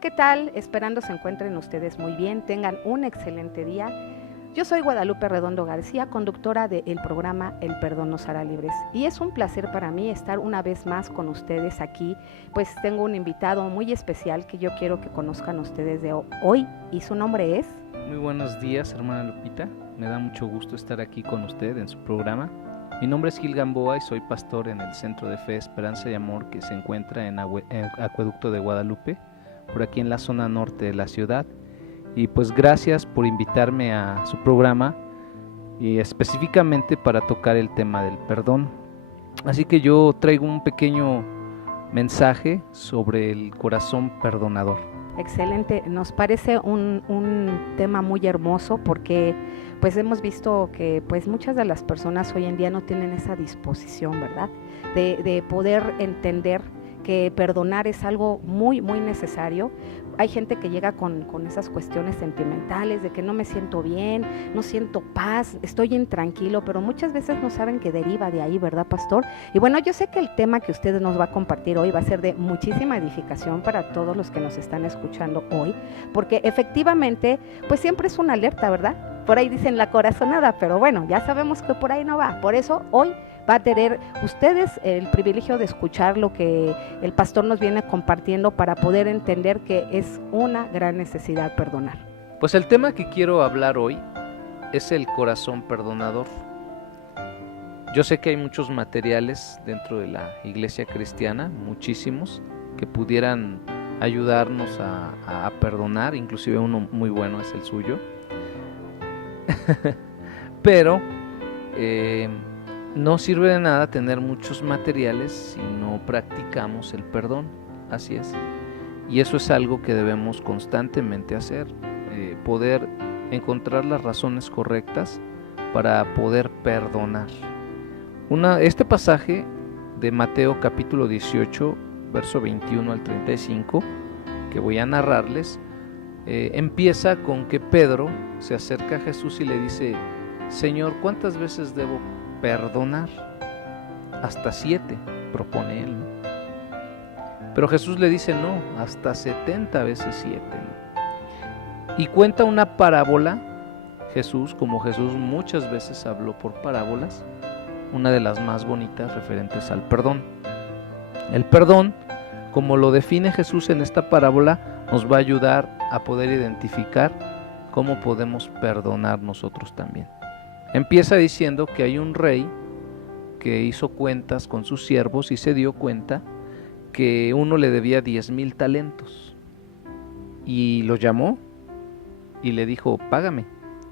¿qué tal? Esperando se encuentren ustedes muy bien, tengan un excelente día. Yo soy Guadalupe Redondo García, conductora del programa El Perdón nos hará libres. Y es un placer para mí estar una vez más con ustedes aquí, pues tengo un invitado muy especial que yo quiero que conozcan ustedes de hoy, y su nombre es... Muy buenos días, hermana Lupita. Me da mucho gusto estar aquí con usted en su programa. Mi nombre es Gil Gamboa y soy pastor en el Centro de Fe, Esperanza y Amor que se encuentra en Acueducto de Guadalupe, por aquí en la zona norte de la ciudad. Y pues gracias por invitarme a su programa y específicamente para tocar el tema del perdón. Así que yo traigo un pequeño mensaje sobre el corazón perdonador. Excelente, nos parece un tema muy hermoso porque pues hemos visto que pues muchas de las personas hoy en día no tienen esa disposición, ¿verdad? De poder entender que perdonar es algo muy, muy necesario. Hay gente que llega con esas cuestiones sentimentales de que no me siento bien, no siento paz, estoy intranquilo, pero muchas veces no saben que deriva de ahí, ¿verdad, pastor? Y bueno, yo sé que el tema que usted nos va a compartir hoy va a ser de muchísima edificación para todos los que nos están escuchando hoy, porque efectivamente, pues siempre es una alerta, ¿verdad? Por ahí dicen la corazonada, pero bueno, ya sabemos que por ahí no va. Por eso hoy va a tener ustedes el privilegio de escuchar lo que el pastor nos viene compartiendo para poder entender que es una gran necesidad perdonar. Pues el tema que quiero hablar hoy es el corazón perdonador. Yo sé que hay muchos materiales dentro de la iglesia cristiana, muchísimos, que pudieran ayudarnos a perdonar, inclusive uno muy bueno es el suyo. Pero no sirve de nada tener muchos materiales si no practicamos el perdón, así es. Y eso es algo que debemos constantemente hacer, poder encontrar las razones correctas para poder perdonar. Este pasaje de Mateo capítulo 18, verso 21 al 35, que voy a narrarles, empieza con que Pedro se acerca a Jesús y le dice: Señor, ¿cuántas veces debo perdonar? Hasta 7, propone él, ¿no? Pero Jesús le dice: no, hasta 70 veces 7, ¿no? Y cuenta una parábola, Jesús, como Jesús muchas veces habló por parábolas, una de las más bonitas referentes al perdón. El perdón, como lo define Jesús en esta parábola, nos va a ayudar a poder identificar cómo podemos perdonar nosotros también. Empieza diciendo que hay un rey que hizo cuentas con sus siervos y se dio cuenta que uno le debía 10,000 talentos y lo llamó y le dijo: págame.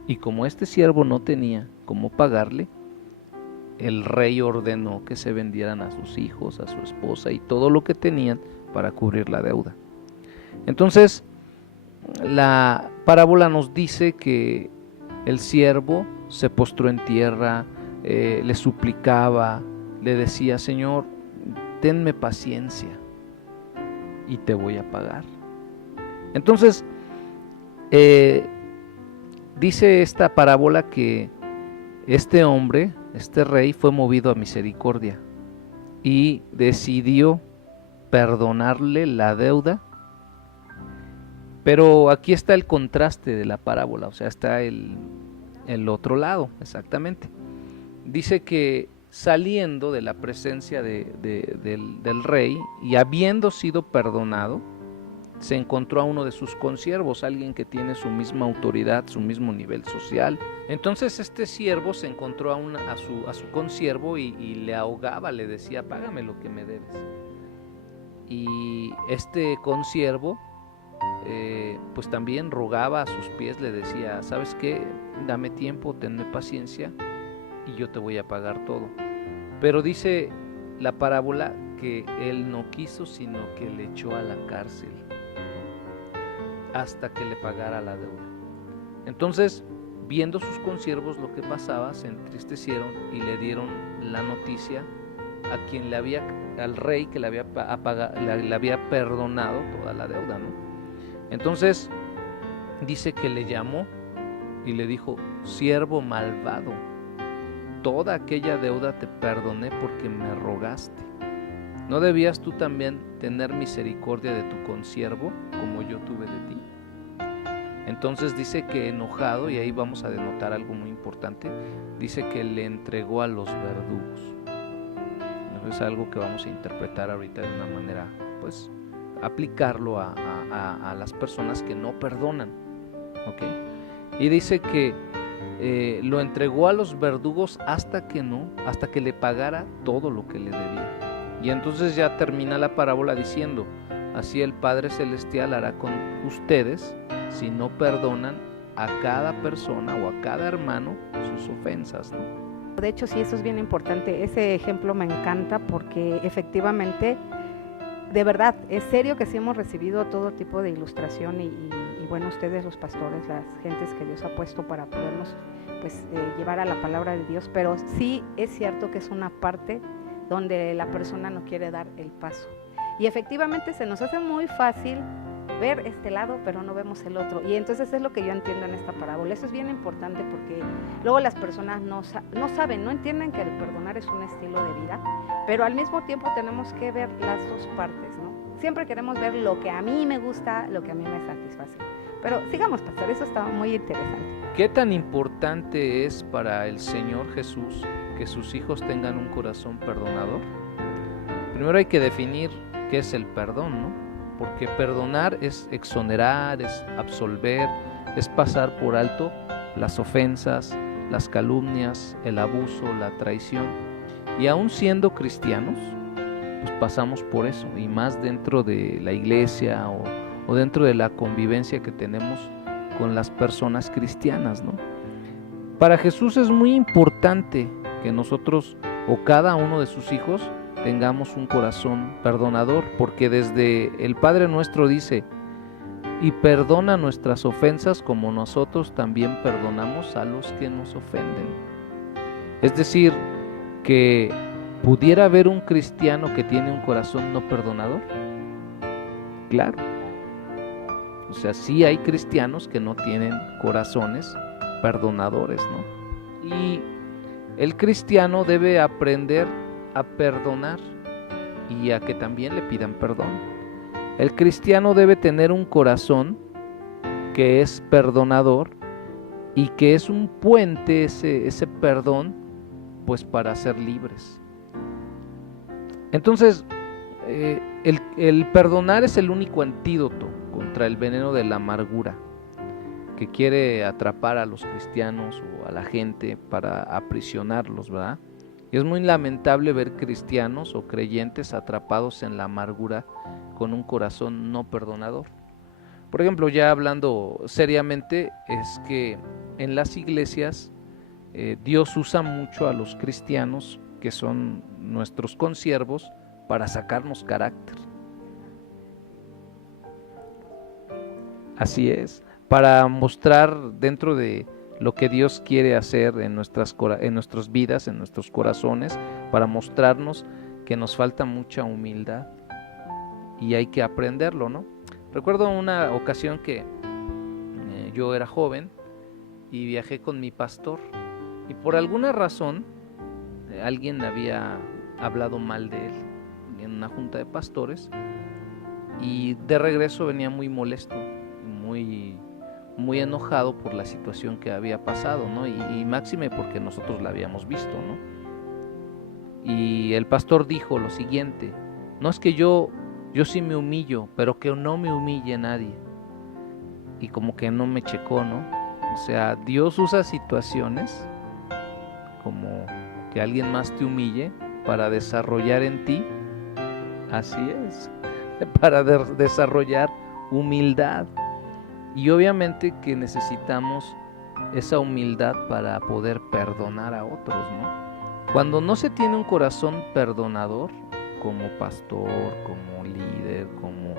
Y como este siervo no tenía cómo pagarle, el rey ordenó que se vendieran a sus hijos, a su esposa y todo lo que tenían para cubrir la deuda. Entonces la parábola nos dice que el siervo se postró en tierra, le suplicaba, le decía: Señor, tenme paciencia y te voy a pagar. Entonces dice esta parábola que este hombre, este rey, fue movido a misericordia y decidió perdonarle la deuda. Pero aquí está el contraste de la parábola, o sea, está el otro lado, exactamente. Dice que saliendo de la presencia del rey y habiendo sido perdonado, se encontró a uno de sus consiervos, alguien que tiene su misma autoridad, su mismo nivel social. Entonces este siervo se encontró a su consiervo y le ahogaba, le decía: págame lo que me debes. Y este consiervo pues también rogaba a sus pies, le decía: ¿sabes qué? Dame tiempo, tenme paciencia y yo te voy a pagar todo. Pero dice la parábola que él no quiso, sino que le echó a la cárcel hasta que le pagara la deuda. Entonces, viendo sus consiervos lo que pasaba, se entristecieron y le dieron la noticia al rey que le había perdonado toda la deuda, ¿no? Entonces dice que le llamó y le dijo: siervo malvado, toda aquella deuda te perdoné porque me rogaste. ¿no debías tú también tener misericordia de tu consiervo como yo tuve de ti? Entonces dice que enojado, y ahí vamos a denotar algo muy importante, dice que le entregó a los verdugos. Eso es algo que vamos a interpretar ahorita de una manera, pues, aplicarlo a las personas que no perdonan, ¿ok? Y dice que lo entregó a los verdugos hasta que le pagara todo lo que le debía. Y entonces ya termina la parábola diciendo: así el Padre Celestial hará con ustedes si no perdonan a cada persona o a cada hermano sus ofensas, ¿no? De hecho, sí, eso es bien importante. Ese ejemplo me encanta porque efectivamente, de verdad, es serio que sí hemos recibido todo tipo de ilustración y bueno, ustedes los pastores, las gentes que Dios ha puesto para podernos pues llevar a la palabra de Dios, pero sí es cierto que es una parte donde la persona no quiere dar el paso. Y efectivamente se nos hace muy fácil ver este lado, pero no vemos el otro. Y entonces es lo que yo entiendo en esta parábola. Eso es bien importante porque luego las personas no saben, no entienden que el perdonar es un estilo de vida, pero al mismo tiempo tenemos que ver las dos partes, ¿no? Siempre queremos ver lo que a mí me gusta, lo que a mí me satisface. Pero sigamos, pastor, eso está muy interesante. ¿Qué tan importante es para el Señor Jesús que sus hijos tengan un corazón perdonador? Primero hay que definir qué es el perdón, ¿no? Porque perdonar es exonerar, es absolver, es pasar por alto las ofensas, las calumnias, el abuso, la traición. Y aún siendo cristianos, pues pasamos por eso, y más dentro de la iglesia o dentro de la convivencia que tenemos con las personas cristianas, ¿no? Para Jesús es muy importante que nosotros o cada uno de sus hijos tengamos un corazón perdonador, porque desde el Padre Nuestro dice: y perdona nuestras ofensas como nosotros también perdonamos a los que nos ofenden. Es decir, que ¿pudiera haber un cristiano que tiene un corazón no perdonador? Claro. O sea, sí hay cristianos que no tienen corazones perdonadores, ¿no? Y el cristiano debe aprender a perdonar y a que también le pidan perdón. El cristiano debe tener un corazón que es perdonador y que es un puente, ese perdón, pues para ser libres. Entonces, el perdonar es el único antídoto contra el veneno de la amargura que quiere atrapar a los cristianos o a la gente para aprisionarlos, ¿verdad? Y es muy lamentable ver cristianos o creyentes atrapados en la amargura con un corazón no perdonador. Por ejemplo, ya hablando seriamente, es que en las iglesias Dios usa mucho a los cristianos, que son nuestros consiervos, para sacarnos carácter. Así es, para mostrar dentro de lo que Dios quiere hacer en nuestras vidas, en nuestros corazones, para mostrarnos que nos falta mucha humildad y hay que aprenderlo, ¿no? Recuerdo una ocasión que yo era joven y viajé con mi pastor y por alguna razón alguien había hablado mal de él en una junta de pastores y de regreso venía muy molesto, muy enojado por la situación que había pasado, ¿no? Y máxime porque nosotros la habíamos visto, ¿no? Y el pastor dijo lo siguiente: no es que yo sí me humillo, pero que no me humille nadie. Y como que no me checó, ¿no? O sea, Dios usa situaciones como que alguien más te humille para desarrollar en ti, así es, para desarrollar humildad. Y obviamente que necesitamos esa humildad para poder perdonar a otros, ¿no? Cuando no se tiene un corazón perdonador, como pastor, como líder, como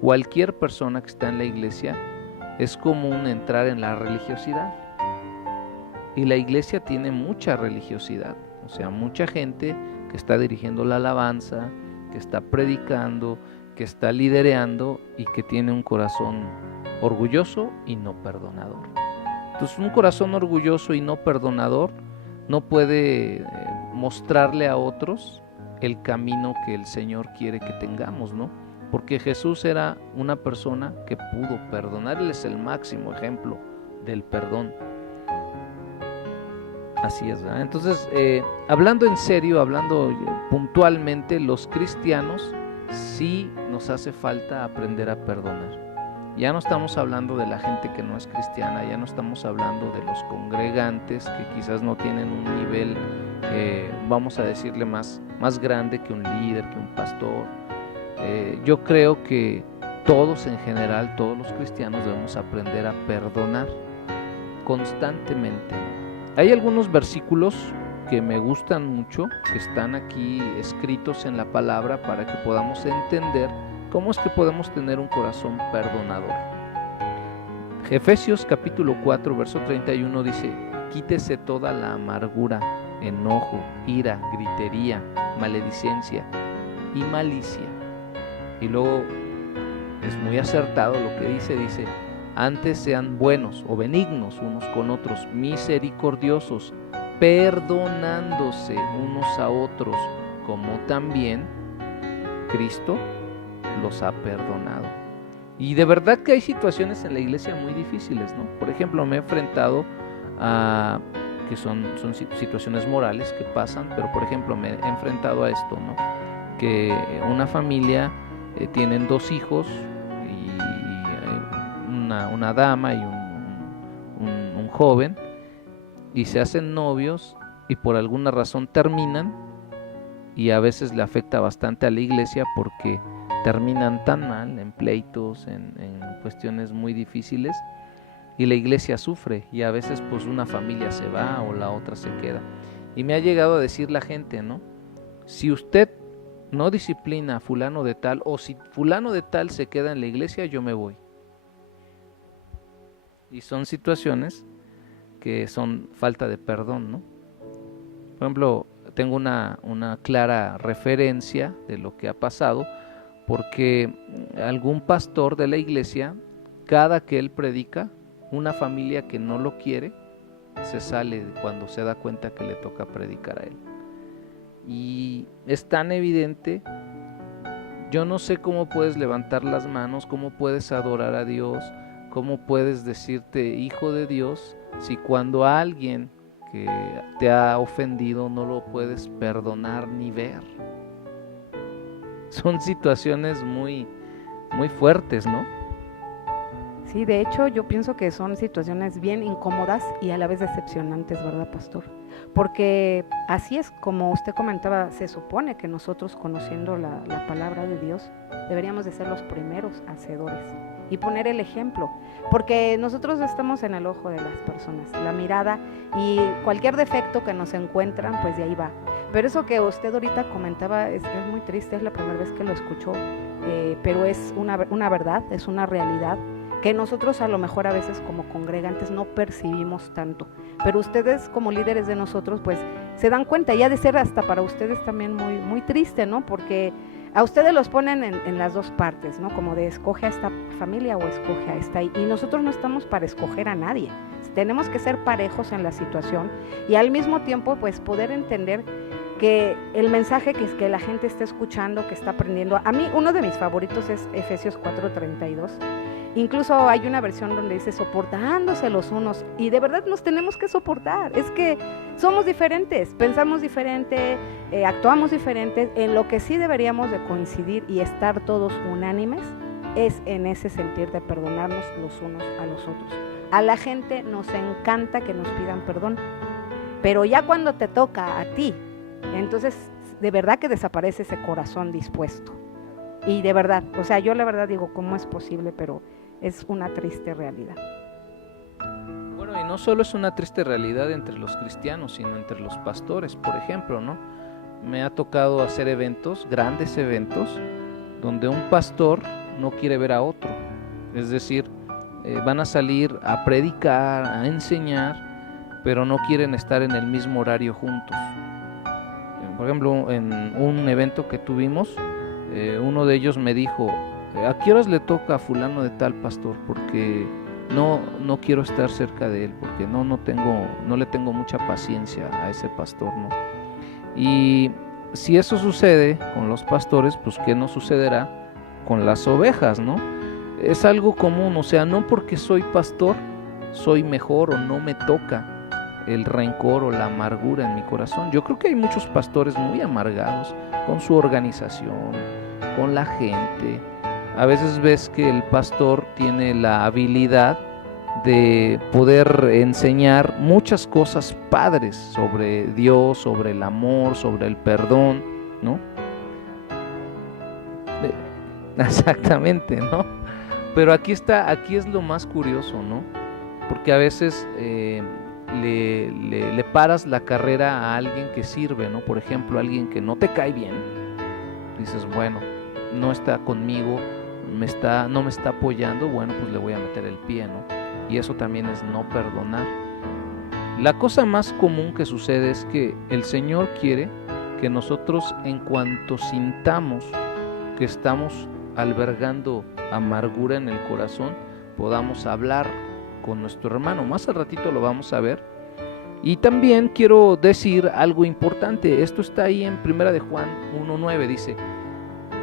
cualquier persona que está en la iglesia, es común entrar en la religiosidad. Y la iglesia tiene mucha religiosidad, o sea, mucha gente que está dirigiendo la alabanza, que está predicando, que está lidereando y que tiene un corazón orgulloso y no perdonador. Entonces, un corazón orgulloso y no perdonador no puede mostrarle a otros el camino que el Señor quiere que tengamos, ¿no? Porque Jesús era una persona que pudo perdonar. Él es el máximo ejemplo del perdón. Así es, ¿verdad? Entonces, hablando en serio, hablando puntualmente, los cristianos sí nos hace falta aprender a perdonar. Ya no estamos hablando de la gente que no es cristiana, ya no estamos hablando de los congregantes que quizás no tienen un nivel, vamos a decirle, más grande que un líder, que un pastor. Yo creo que todos en general, todos los cristianos debemos aprender a perdonar constantemente. Hay algunos versículos que me gustan mucho, que están aquí escritos en la palabra para que podamos entender cómo es que podemos tener un corazón perdonador. Efesios capítulo 4, verso 31 dice: quítese toda la amargura, enojo, ira, gritería, maledicencia y malicia. Y luego es muy acertado lo que dice, antes sean buenos o benignos unos con otros, misericordiosos, perdonándose unos a otros, como también Cristo los ha perdonado. Y de verdad que hay situaciones en la iglesia muy difíciles, ¿no? Por ejemplo, me he enfrentado a que son situaciones morales que pasan, pero por ejemplo me he enfrentado a esto, ¿no? Que una familia tienen 2 hijos y una dama y un joven, y se hacen novios y por alguna razón terminan, y a veces le afecta bastante a la iglesia porque terminan tan mal en pleitos, en cuestiones muy difíciles, y la iglesia sufre, y a veces pues una familia se va o la otra se queda. Y me ha llegado a decir la gente, ¿no? Si usted no disciplina a fulano de tal, o si fulano de tal se queda en la iglesia, yo me voy. Y son situaciones que son falta de perdón, ¿no? Por ejemplo, tengo una clara referencia de lo que ha pasado, porque algún pastor de la iglesia, cada que él predica, una familia que no lo quiere, se sale cuando se da cuenta que le toca predicar a él. Y es tan evidente. Yo no sé cómo puedes levantar las manos, cómo puedes adorar a Dios, cómo puedes decirte hijo de Dios, si cuando a alguien que te ha ofendido no lo puedes perdonar ni ver. Son situaciones muy fuertes, ¿no? Sí, de hecho yo pienso que son situaciones bien incómodas y a la vez decepcionantes, ¿verdad, pastor? Porque así es como usted comentaba, se supone que nosotros, conociendo la palabra de Dios, deberíamos de ser los primeros hacedores y poner el ejemplo, porque nosotros estamos en el ojo de las personas, la mirada, y cualquier defecto que nos encuentran, pues de ahí va. Pero eso que usted ahorita comentaba es muy triste, es la primera vez que lo escucho, pero es una verdad, es una realidad que nosotros a lo mejor a veces como congregantes no percibimos tanto, pero ustedes como líderes de nosotros pues se dan cuenta, y ha de ser hasta para ustedes también muy triste, ¿no? Porque a ustedes los ponen en las dos partes, ¿no? Como de escoge a esta familia o escoge a esta, y nosotros no estamos para escoger a nadie, tenemos que ser parejos en la situación y al mismo tiempo pues poder entender que el mensaje que la gente está escuchando, que está aprendiendo. A mí uno de mis favoritos es Efesios 4:32. Incluso hay una versión donde dice soportándose los unos, y de verdad nos tenemos que soportar. Es que somos diferentes, pensamos diferente, actuamos diferentes. En lo que sí deberíamos de coincidir y estar todos unánimes es en ese sentir de perdonarnos los unos a los otros. A la gente nos encanta que nos pidan perdón, pero ya cuando te toca a ti, entonces de verdad que desaparece ese corazón dispuesto. Y de verdad, o sea, yo la verdad digo, ¿cómo es posible? Pero es una triste realidad. Bueno, y no solo es una triste realidad entre los cristianos, sino entre los pastores, por ejemplo, ¿no? Me ha tocado hacer eventos, grandes eventos, donde un pastor no quiere ver a otro. Es decir, van a salir a predicar, a enseñar, pero no quieren estar en el mismo horario juntos. Por ejemplo, en un evento que tuvimos, uno de ellos me dijo, ¿a qué horas le toca a fulano de tal, pastor? Porque no quiero estar cerca de él, porque no le tengo mucha paciencia a ese pastor, ¿no? Y si eso sucede con los pastores, pues ¿qué no sucederá con las ovejas, no? Es algo común, o sea, no porque soy pastor soy mejor o no me toca el rencor o la amargura en mi corazón. Yo creo que hay muchos pastores muy amargados con su organización, con la gente. A veces ves que el pastor tiene la habilidad de poder enseñar muchas cosas padres sobre Dios, sobre el amor, sobre el perdón, ¿no? Exactamente, ¿no? Pero aquí es lo más curioso, ¿no? Porque a veces le paras la carrera a alguien que sirve, ¿no? Por ejemplo, a alguien que no te cae bien. Dices, bueno, no está conmigo, no me está apoyando, bueno, pues le voy a meter el pie, ¿no? Y eso también es no perdonar. La cosa más común que sucede es que el Señor quiere que nosotros, en cuanto sintamos que estamos albergando amargura en el corazón, podamos hablar con nuestro hermano. Más al ratito lo vamos a ver. Y también quiero decir algo importante. Esto está ahí en 1 de Juan 1:9, dice: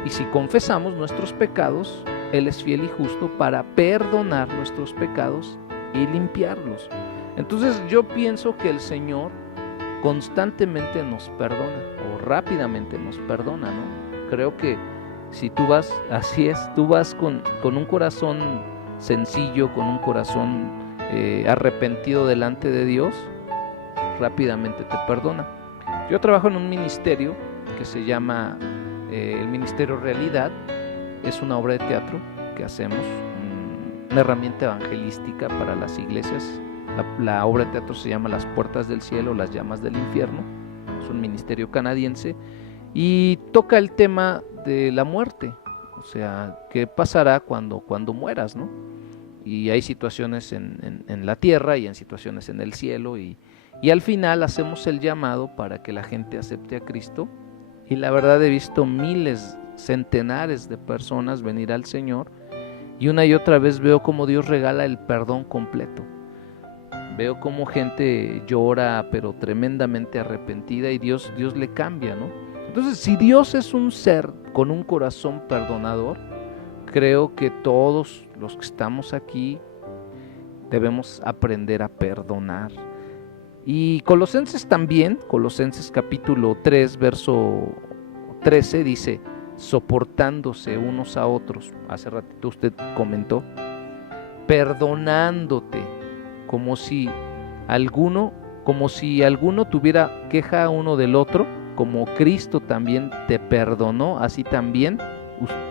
y si confesamos nuestros pecados, Él es fiel y justo para perdonar nuestros pecados y limpiarlos. Entonces yo pienso que el Señor constantemente nos perdona, o rápidamente nos perdona, ¿no? Creo que si tú vas, así es, tú vas con un corazón sencillo, con un corazón arrepentido delante de Dios, rápidamente te perdona. Yo trabajo en un ministerio que se llama el Ministerio Realidad. Es una obra de teatro que hacemos, una herramienta evangelística para las iglesias. La obra de teatro se llama Las Puertas del Cielo, Las Llamas del Infierno. Es un ministerio canadiense y toca el tema de la muerte. O sea, ¿qué pasará cuando mueras, no? Y hay situaciones en la tierra y en situaciones en el cielo, y al final hacemos el llamado para que la gente acepte a Cristo. Y la verdad he visto miles, centenares de personas venir al Señor, y una y otra vez veo cómo Dios regala el perdón completo. Veo cómo gente llora pero tremendamente arrepentida, y Dios le cambia, ¿no? Entonces, si Dios es un ser con un corazón perdonador, creo que todos los que estamos aquí debemos aprender a perdonar. Y Colosenses también, Colosenses capítulo 3, verso 13 dice: soportándose unos a otros. Hace ratito usted comentó, perdonándote, como si alguno tuviera queja uno del otro, como Cristo también te perdonó, así también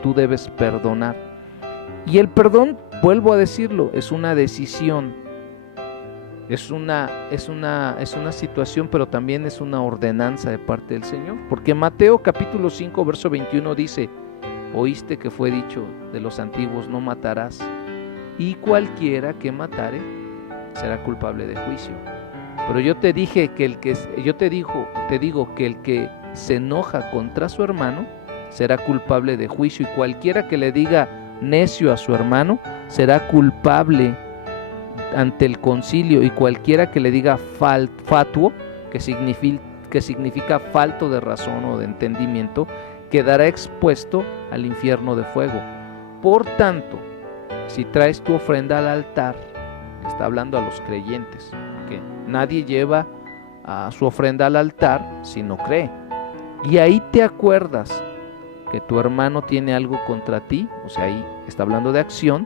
tú debes perdonar. Y el perdón, vuelvo a decirlo, es una decisión, es una situación, pero también es una ordenanza de parte del Señor. Porque Mateo capítulo 5, verso 21 dice: oíste que fue dicho de los antiguos, no matarás, y cualquiera que matare será culpable de juicio. Pero yo te digo que el que se enoja contra su hermano será culpable de juicio, y cualquiera que le diga necio a su hermano será culpable ante el concilio, y cualquiera que le diga fatuo, que significa falto de razón o de entendimiento, quedará expuesto al infierno de fuego. Por tanto, si traes tu ofrenda al altar, está hablando a los creyentes, que nadie lleva a su ofrenda al altar si no cree, y ahí te acuerdas que tu hermano tiene algo contra ti, o sea, ahí está hablando de acción,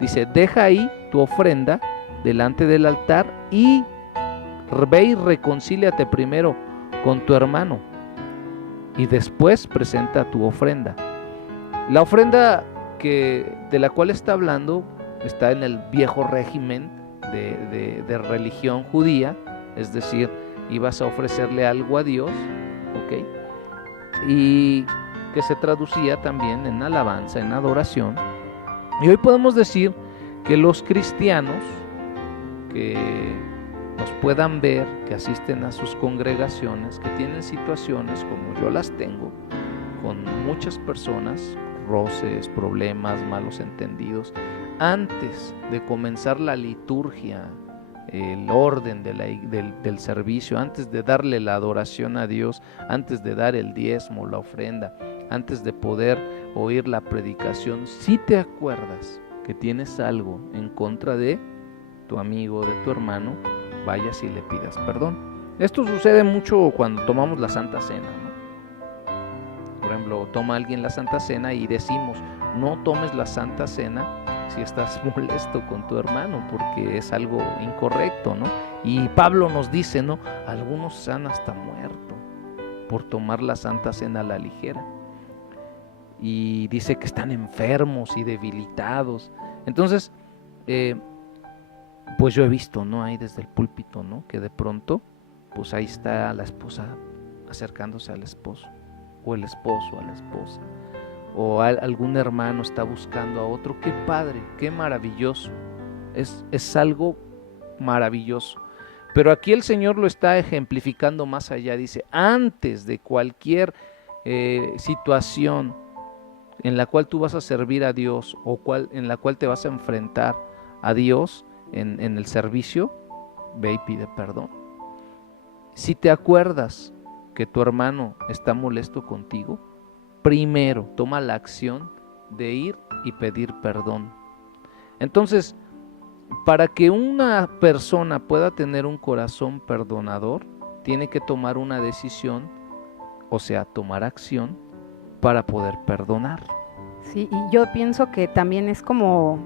dice: deja ahí tu ofrenda delante del altar y ve y reconcíliate primero con tu hermano, y después presenta tu ofrenda. La ofrenda de la cual está hablando está en el viejo régimen de religión judía, es decir, ibas a ofrecerle algo a Dios, ¿ok? Y que se traducía también en alabanza, en adoración. Y hoy podemos decir que los cristianos que nos puedan ver, que asisten a sus congregaciones, que tienen situaciones como yo las tengo, con muchas personas, roces, problemas, malos entendidos, antes de comenzar la liturgia el orden del servicio, antes de darle la adoración a Dios, antes de dar el diezmo, la ofrenda, antes de poder oír la predicación, si te acuerdas que tienes algo en contra de tu amigo, de tu hermano, vayas y le pidas perdón. Esto sucede mucho cuando tomamos la Santa Cena, ¿no? Por ejemplo, toma alguien la Santa Cena y decimos, no tomes la Santa Cena si estás molesto con tu hermano, porque es algo incorrecto, ¿no? Y Pablo nos dice, ¿no? Algunos se han hasta muerto por tomar la Santa Cena a la ligera. Y dice que están enfermos y debilitados. Entonces, pues yo he visto, ¿no? Ahí desde el púlpito, ¿no? Que de pronto, pues ahí está la esposa acercándose al esposo, o el esposo a la esposa, o algún hermano está buscando a otro. Qué padre, qué maravilloso, es algo maravilloso. Pero aquí el Señor lo está ejemplificando más allá. Dice, antes de cualquier situación en la cual tú vas a servir a Dios, o en la cual te vas a enfrentar a Dios en el servicio, ve y pide perdón. Si te acuerdas que tu hermano está molesto contigo, primero toma la acción de ir y pedir perdón. Entonces, para que una persona pueda tener un corazón perdonador, tiene que tomar una decisión, o sea, tomar acción para poder perdonar. Sí, y yo pienso que también es como,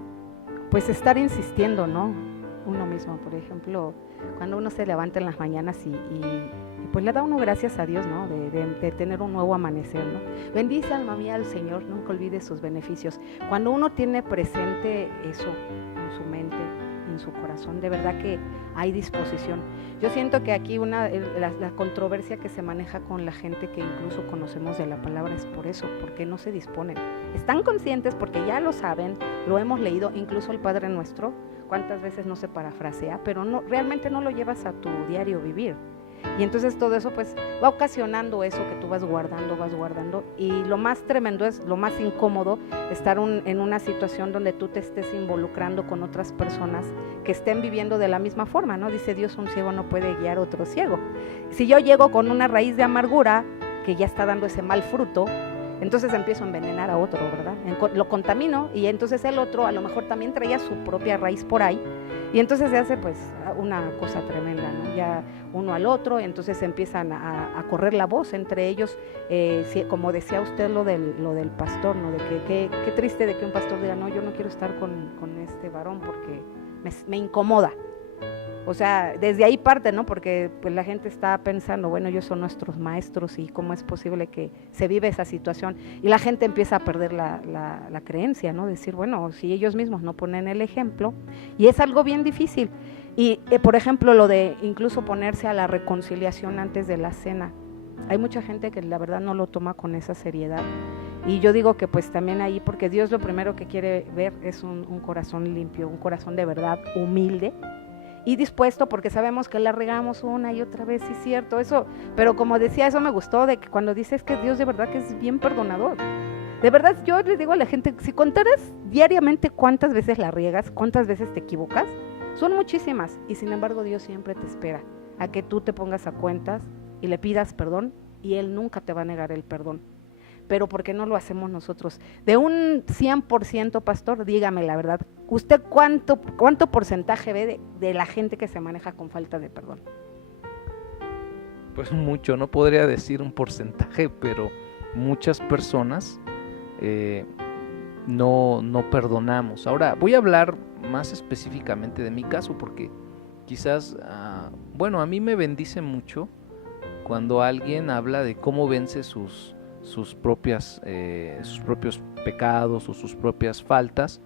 pues estar insistiendo, ¿no? Uno mismo, por ejemplo, cuando uno se levanta en las mañanas y pues le da uno gracias a Dios, ¿no? De tener un nuevo amanecer, ¿no? Bendice alma mía al Señor, nunca olvides sus beneficios. Cuando uno tiene presente eso en su mente, en su corazón, de verdad que hay disposición. Yo siento que aquí la controversia que se maneja con la gente que incluso conocemos de la palabra es por eso, porque no se disponen. Están conscientes porque ya lo saben, lo hemos leído, incluso el Padre Nuestro, cuántas veces no se parafrasea, pero no, realmente no lo llevas a tu diario vivir. Y entonces todo eso pues va ocasionando eso que tú vas guardando, y lo más tremendo es, lo más incómodo, estar en una situación donde tú te estés involucrando con otras personas que estén viviendo de la misma forma, ¿no? Dice Dios, un ciego no puede guiar a otro ciego. Si yo llego con una raíz de amargura que ya está dando ese mal fruto, entonces empiezo a envenenar a otro, ¿verdad? Lo contamino, y entonces el otro a lo mejor también traía su propia raíz por ahí, y entonces se hace pues una cosa tremenda, ¿no? Ya uno al otro, entonces empiezan a correr la voz entre ellos, como decía usted lo del pastor, ¿no? De que qué triste de que un pastor diga, no, yo no quiero estar con este varón porque me incomoda. O sea, desde ahí parte, ¿no? Porque pues la gente está pensando, bueno, ellos son nuestros maestros y cómo es posible que se vive esa situación. Y la gente empieza a perder la creencia, ¿no? Decir, bueno, si ellos mismos no ponen el ejemplo, y es algo bien difícil. Y, por ejemplo, lo de incluso ponerse a la reconciliación antes de la cena. Hay mucha gente que la verdad no lo toma con esa seriedad. Y yo digo que pues también ahí, porque Dios lo primero que quiere ver es un corazón limpio, un corazón de verdad humilde y dispuesto, porque sabemos que la regamos una y otra vez, sí es cierto, eso, pero como decía, eso me gustó, de que cuando dices que Dios de verdad que es bien perdonador. De verdad, yo les digo a la gente, si contaras diariamente cuántas veces la riegas, cuántas veces te equivocas, son muchísimas, y sin embargo Dios siempre te espera a que tú te pongas a cuentas y le pidas perdón, y Él nunca te va a negar el perdón. Pero ¿por qué no lo hacemos nosotros? De un 100%, pastor, dígame la verdad, ¿usted cuánto porcentaje ve de la gente que se maneja con falta de perdón? Pues mucho, no podría decir un porcentaje, pero muchas personas no perdonamos. Ahora, voy a hablar más específicamente de mi caso, porque quizás, bueno, a mí me bendice mucho cuando alguien habla de cómo vence sus propios pecados o sus propias faltas.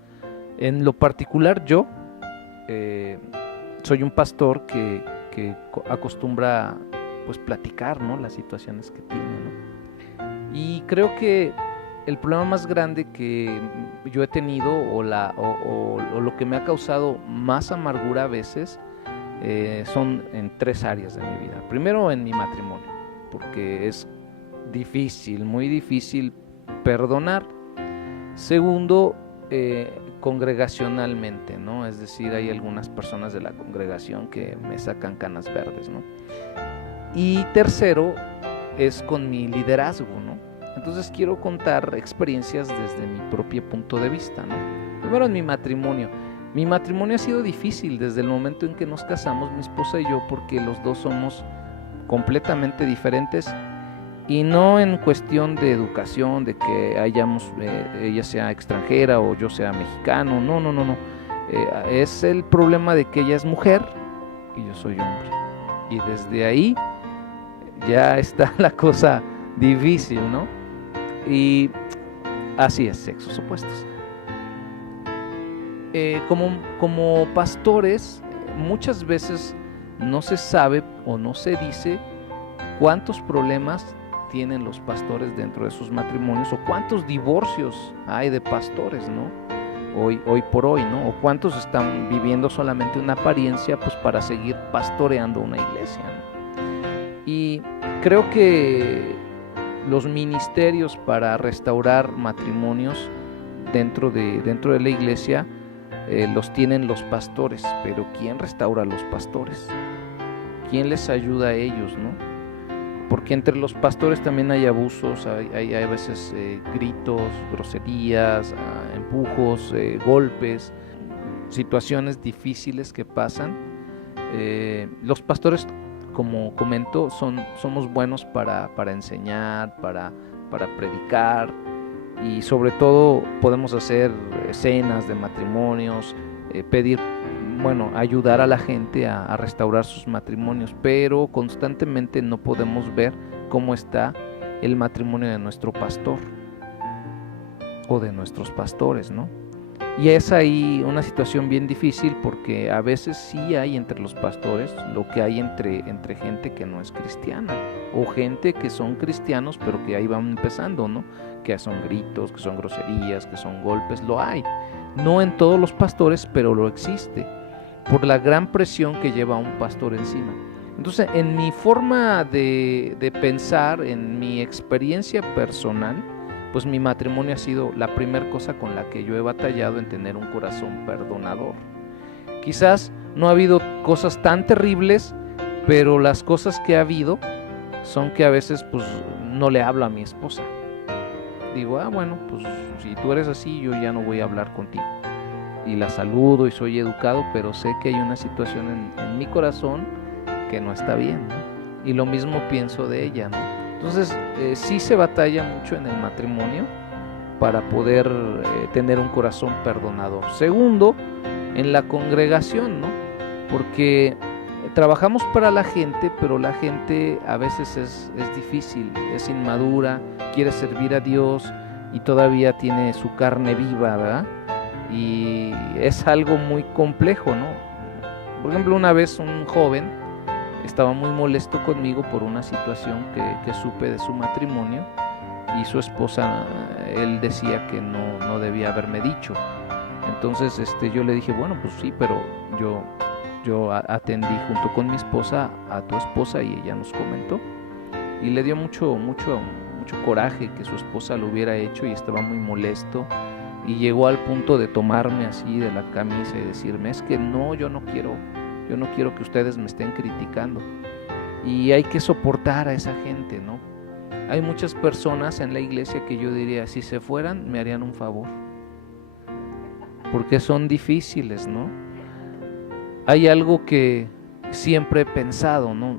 En lo particular, yo soy un pastor que acostumbra pues platicar, ¿no?, las situaciones que tiene, ¿no? Y creo que el problema más grande que yo he tenido o lo que me ha causado más amargura a veces son en 3 áreas de mi vida. Primero, en mi matrimonio, porque es difícil, muy difícil perdonar. Segundo, congregacionalmente, ¿no? Es decir, hay algunas personas de la congregación que me sacan canas verdes, ¿no? Y tercero es con mi liderazgo, ¿no? Entonces quiero contar experiencias desde mi propio punto de vista, ¿no? Primero en mi matrimonio. Mi matrimonio ha sido difícil desde el momento en que nos casamos, mi esposa y yo, porque los dos somos completamente diferentes, y no en cuestión de educación, de que ella sea extranjera o yo sea mexicano, no. Es el problema de que ella es mujer y yo soy hombre. Y desde ahí ya está la cosa difícil, ¿no? Y así es, sexos opuestos. Como pastores, muchas veces no se sabe o no se dice cuántos problemas tienen los pastores dentro de sus matrimonios, o cuántos divorcios hay de pastores, ¿no? Hoy por hoy, ¿no? O cuántos están viviendo solamente una apariencia, pues, para seguir pastoreando una iglesia, ¿no? Y creo que los ministerios para restaurar matrimonios dentro de la iglesia los tienen los pastores, pero ¿quién restaura a los pastores? ¿Quién les ayuda a ellos, no? Porque entre los pastores también hay abusos, hay a veces gritos, groserías, empujos, golpes, situaciones difíciles que pasan. Los pastores, como comento, somos buenos para enseñar, para predicar, y sobre todo podemos hacer cenas de matrimonios, pedir, ayudar a la gente a restaurar sus matrimonios, pero constantemente no podemos ver cómo está el matrimonio de nuestro pastor o de nuestros pastores, ¿no? Y es ahí una situación bien difícil, porque a veces sí hay entre los pastores lo que hay entre gente que no es cristiana, o gente que son cristianos pero que ahí van empezando, ¿no? Que son gritos, que son groserías, que son golpes, lo hay. No en todos los pastores, pero lo existe, por la gran presión que lleva un pastor encima. Entonces, en mi forma de pensar, en mi experiencia personal, pues mi matrimonio ha sido la primera cosa con la que yo he batallado en tener un corazón perdonador. Quizás no ha habido cosas tan terribles, pero las cosas que ha habido son que a veces pues no le hablo a mi esposa. Digo, pues si tú eres así, yo ya no voy a hablar contigo. Y la saludo y soy educado, pero sé que hay una situación en mi corazón que no está bien, ¿no? Y lo mismo pienso de ella, ¿no? Entonces, sí se batalla mucho en el matrimonio para poder tener un corazón perdonador. Segundo, en la congregación, ¿no? Porque trabajamos para la gente, pero la gente a veces es difícil, es inmadura, quiere servir a Dios y todavía tiene su carne viva, ¿verdad? Y es algo muy complejo, ¿no? Por ejemplo, una vez un joven estaba muy molesto conmigo por una situación que supe de su matrimonio, y su esposa, él decía que no debía haberme dicho. Entonces yo le dije, pues sí, pero yo atendí junto con mi esposa a tu esposa y ella nos comentó, y le dio mucho coraje que su esposa lo hubiera hecho, y estaba muy molesto, y llegó al punto de tomarme así de la camisa y decirme, es que yo no quiero que ustedes me estén criticando. Y hay que soportar a esa gente, ¿no? Hay muchas personas en la iglesia que yo diría, si se fueran, me harían un favor, porque son difíciles, ¿no? Hay algo que siempre he pensado, ¿no?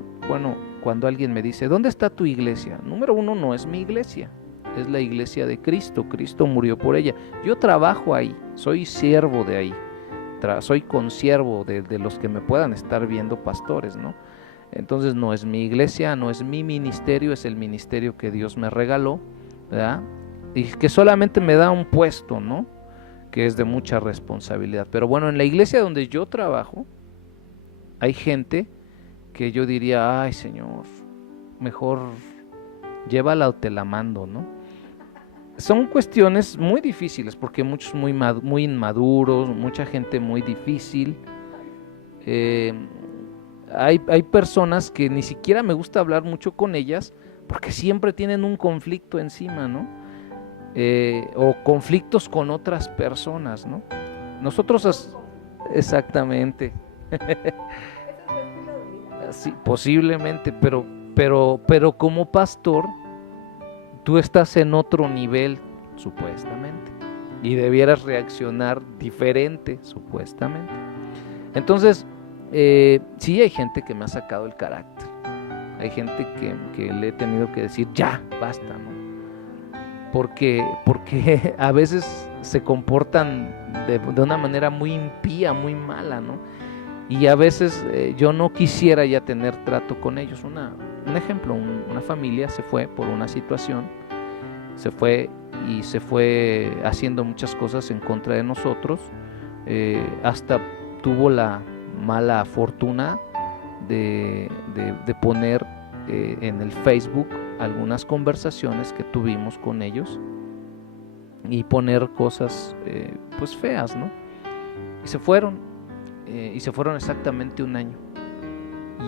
Cuando alguien me dice, ¿dónde está tu iglesia? Número uno, no es mi iglesia, es la iglesia de Cristo. Cristo murió por ella. Yo trabajo ahí, soy siervo de ahí. Soy consiervo de los que me puedan estar viendo pastores, ¿no? Entonces no es mi iglesia, no es mi ministerio, es el ministerio que Dios me regaló, ¿verdad? Y que solamente me da un puesto, ¿no? Que es de mucha responsabilidad. Pero en la iglesia donde yo trabajo, hay gente que yo diría, ay Señor, mejor llévala o te la mando, ¿no? Son cuestiones muy difíciles, porque muchos muy inmaduros, mucha gente muy difícil. Hay personas que ni siquiera me gusta hablar mucho con ellas, porque siempre tienen un conflicto encima, ¿no? o conflictos con otras personas, ¿no? Nosotros, exactamente, sí, posiblemente, pero como pastor, tú estás en otro nivel, supuestamente, y debieras reaccionar diferente, supuestamente. Entonces, sí hay gente que me ha sacado el carácter, hay gente que le he tenido que decir, ya, basta, ¿no? Porque a veces se comportan de una manera muy impía, muy mala, ¿no? Y a veces yo no quisiera ya tener trato con ellos. Un ejemplo, una familia se fue por una situación, se fue haciendo muchas cosas en contra de nosotros, hasta tuvo la mala fortuna de poner en el Facebook algunas conversaciones que tuvimos con ellos y poner cosas pues feas, ¿no? Y se fueron exactamente un año,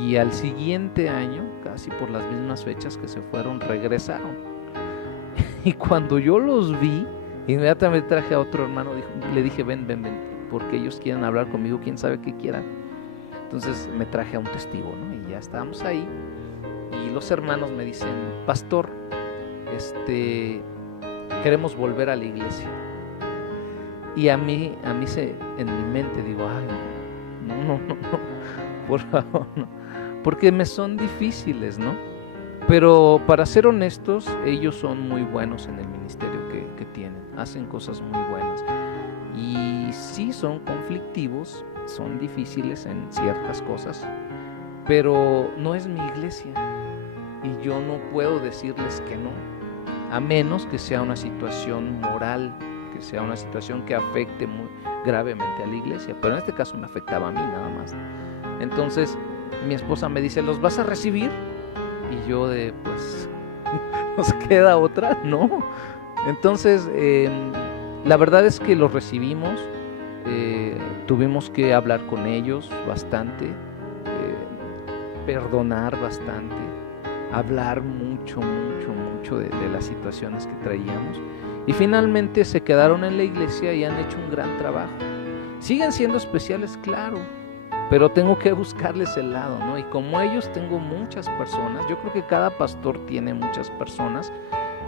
y al siguiente año, casi por las mismas fechas que se fueron, regresaron. Y cuando yo los vi, inmediatamente traje a otro hermano, le dije, ven, porque ellos quieren hablar conmigo, quién sabe qué quieran. Entonces me traje a un testigo, ¿no? Y ya estábamos ahí, y los hermanos me dicen, pastor, queremos volver a la iglesia. Y a mí en mi mente digo, ay, no, por favor, no, porque me son difíciles, ¿no? Pero para ser honestos, ellos son muy buenos en el ministerio que tienen, hacen cosas muy buenas, y sí son conflictivos, son difíciles en ciertas cosas, pero no es mi iglesia, y yo no puedo decirles que no, a menos que sea una situación moral, que sea una situación que afecte muy gravemente a la iglesia, pero en este caso me afectaba a mí nada más. Entonces mi esposa me dice, ¿los vas a recibir? Y yo pues nos queda otra, ¿no? Entonces la verdad es que los recibimos, tuvimos que hablar con ellos bastante, perdonar bastante, hablar mucho de las situaciones que traíamos, y finalmente se quedaron en la iglesia y han hecho un gran trabajo. Siguen siendo especiales, claro, pero tengo que buscarles el lado, ¿no? Y como ellos tengo muchas personas, yo creo que cada pastor tiene muchas personas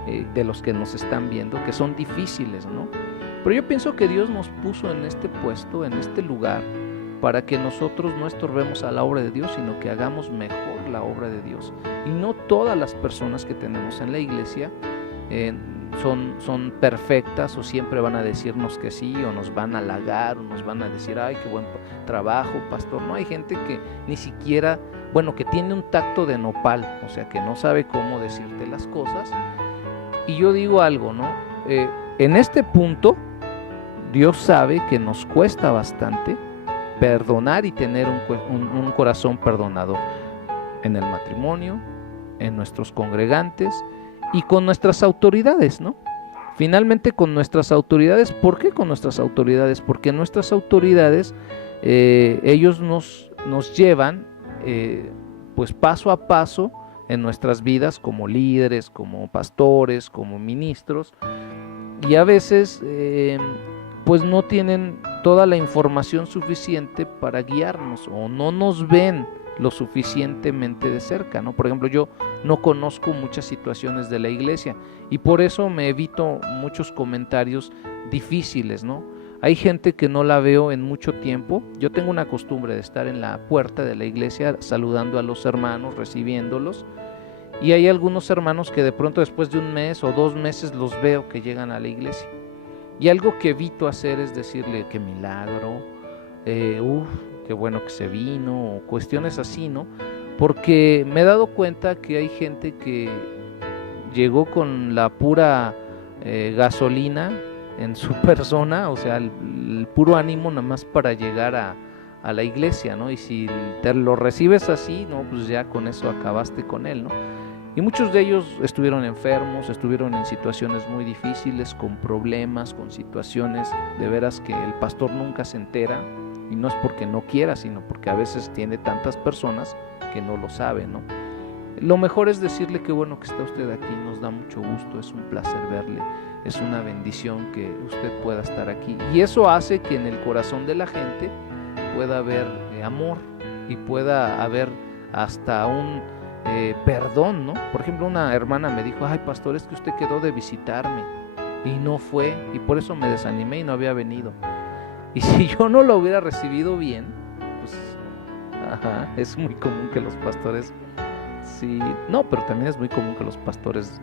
de los que nos están viendo que son difíciles, ¿no? Pero yo pienso que Dios nos puso en este puesto, en este lugar, para que nosotros no estorbemos a la obra de Dios, sino que hagamos mejor la obra de Dios. Y no todas las personas que tenemos en la iglesia son perfectas, o siempre van a decirnos que sí, o nos van a halagar, o nos van a decir, ay, qué buen trabajo, pastor. No, hay gente que ni siquiera, que tiene un tacto de nopal, o sea, que no sabe cómo decirte las cosas. Y yo digo algo, ¿no? En este punto, Dios sabe que nos cuesta bastante perdonar y tener un corazón perdonador en el matrimonio, en nuestros congregantes y con nuestras autoridades, ¿no? Finalmente con nuestras autoridades. ¿Por qué con nuestras autoridades? Porque nuestras autoridades, ellos nos llevan pues paso a paso en nuestras vidas como líderes, como pastores, como ministros, y a veces pues no tienen toda la información suficiente para guiarnos, o no nos ven lo suficientemente de cerca, ¿no? Por ejemplo, yo no conozco muchas situaciones de la iglesia, y por eso me evito muchos comentarios difíciles, ¿no? Hay gente que no la veo en mucho tiempo. Yo tengo una costumbre de estar en la puerta de la iglesia saludando a los hermanos, recibiéndolos, y hay algunos hermanos que de pronto después de un mes o 2 meses los veo que llegan a la iglesia, y algo que evito hacer es decirle qué milagro, qué bueno que se vino, o cuestiones así, ¿no? Porque me he dado cuenta que hay gente que llegó con la pura gasolina en su persona, o sea, el puro ánimo nada más para llegar a la iglesia, ¿no? Y si te lo recibes así, no, pues ya con eso acabaste con él, ¿no? Y muchos de ellos estuvieron enfermos, estuvieron en situaciones muy difíciles, con problemas, con situaciones de veras que el pastor nunca se entera, y no es porque no quiera, sino porque a veces tiene tantas personas que no lo saben, ¿no? lo mejor es decirle que bueno que está usted aquí, nos da mucho gusto, es un placer verle, es una bendición que usted pueda estar aquí. Y eso hace que en el corazón de la gente pueda haber amor y pueda haber hasta un perdón, ¿no? Por ejemplo, una hermana me dijo, ay pastor, es que usted quedó de visitarme y no fue, y por eso me desanimé y no había venido. Y si yo no lo hubiera recibido bien, pues es muy común que los pastores, sí, no, pero también es muy común que los pastores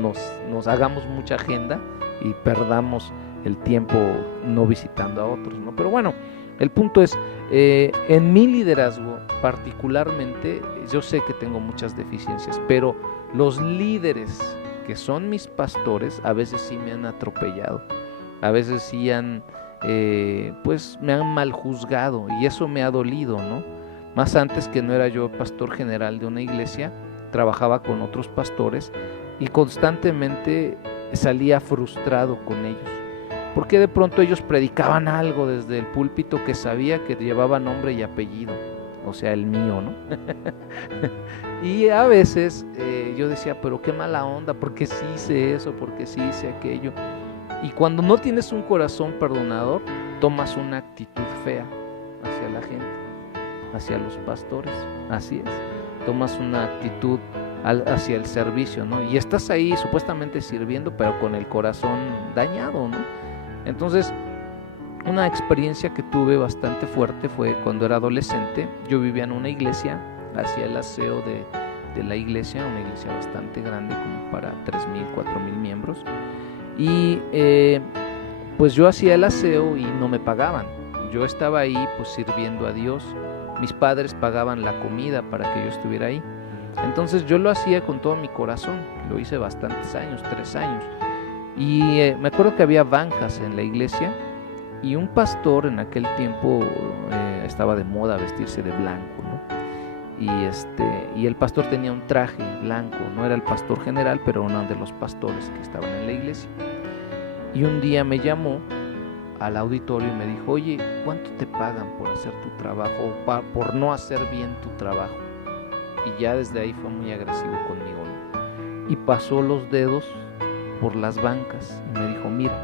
nos hagamos mucha agenda y perdamos el tiempo no visitando a otros, ¿no? Pero bueno, el punto es, en mi liderazgo particularmente, yo sé que tengo muchas deficiencias, pero los líderes que son mis pastores a veces sí me han atropellado, a veces sí pues me han mal juzgado, y eso me ha dolido, ¿no? Más antes, que no era yo pastor general de una iglesia, trabajaba con otros pastores y constantemente salía frustrado con ellos, porque de pronto ellos predicaban algo desde el púlpito que sabía que llevaba nombre y apellido, o sea, el mío, ¿no? Y a veces yo decía, pero qué mala onda, porque sí hice eso, porque sí hice aquello. Y cuando no tienes un corazón perdonador, tomas una actitud fea hacia la gente, hacia los pastores, así es, tomas una actitud hacia el servicio, ¿no? Y estás ahí supuestamente sirviendo, pero con el corazón dañado, ¿no? Entonces, una experiencia que tuve bastante fuerte fue cuando era adolescente. Yo vivía en una iglesia, hacía el aseo de la iglesia, una iglesia bastante grande, como para 3,000, 4,000 miembros. Y pues yo hacía el aseo y no me pagaban. Yo estaba ahí pues sirviendo a Dios. Mis padres pagaban la comida para que yo estuviera ahí. Entonces yo lo hacía con todo mi corazón. Lo hice bastantes años, 3 años. Y me acuerdo que había banjas en la iglesia, y un pastor en aquel tiempo estaba de moda vestirse de blanco, ¿no? Y el pastor tenía un traje blanco, no era el pastor general, pero uno de los pastores que estaban en la iglesia. Y un día me llamó al auditorio y me dijo, oye, ¿cuánto te pagan por hacer tu trabajo o por no hacer bien tu trabajo? Y ya desde ahí fue muy agresivo conmigo, ¿no? Y pasó los dedos por las bancas y me dijo, mira,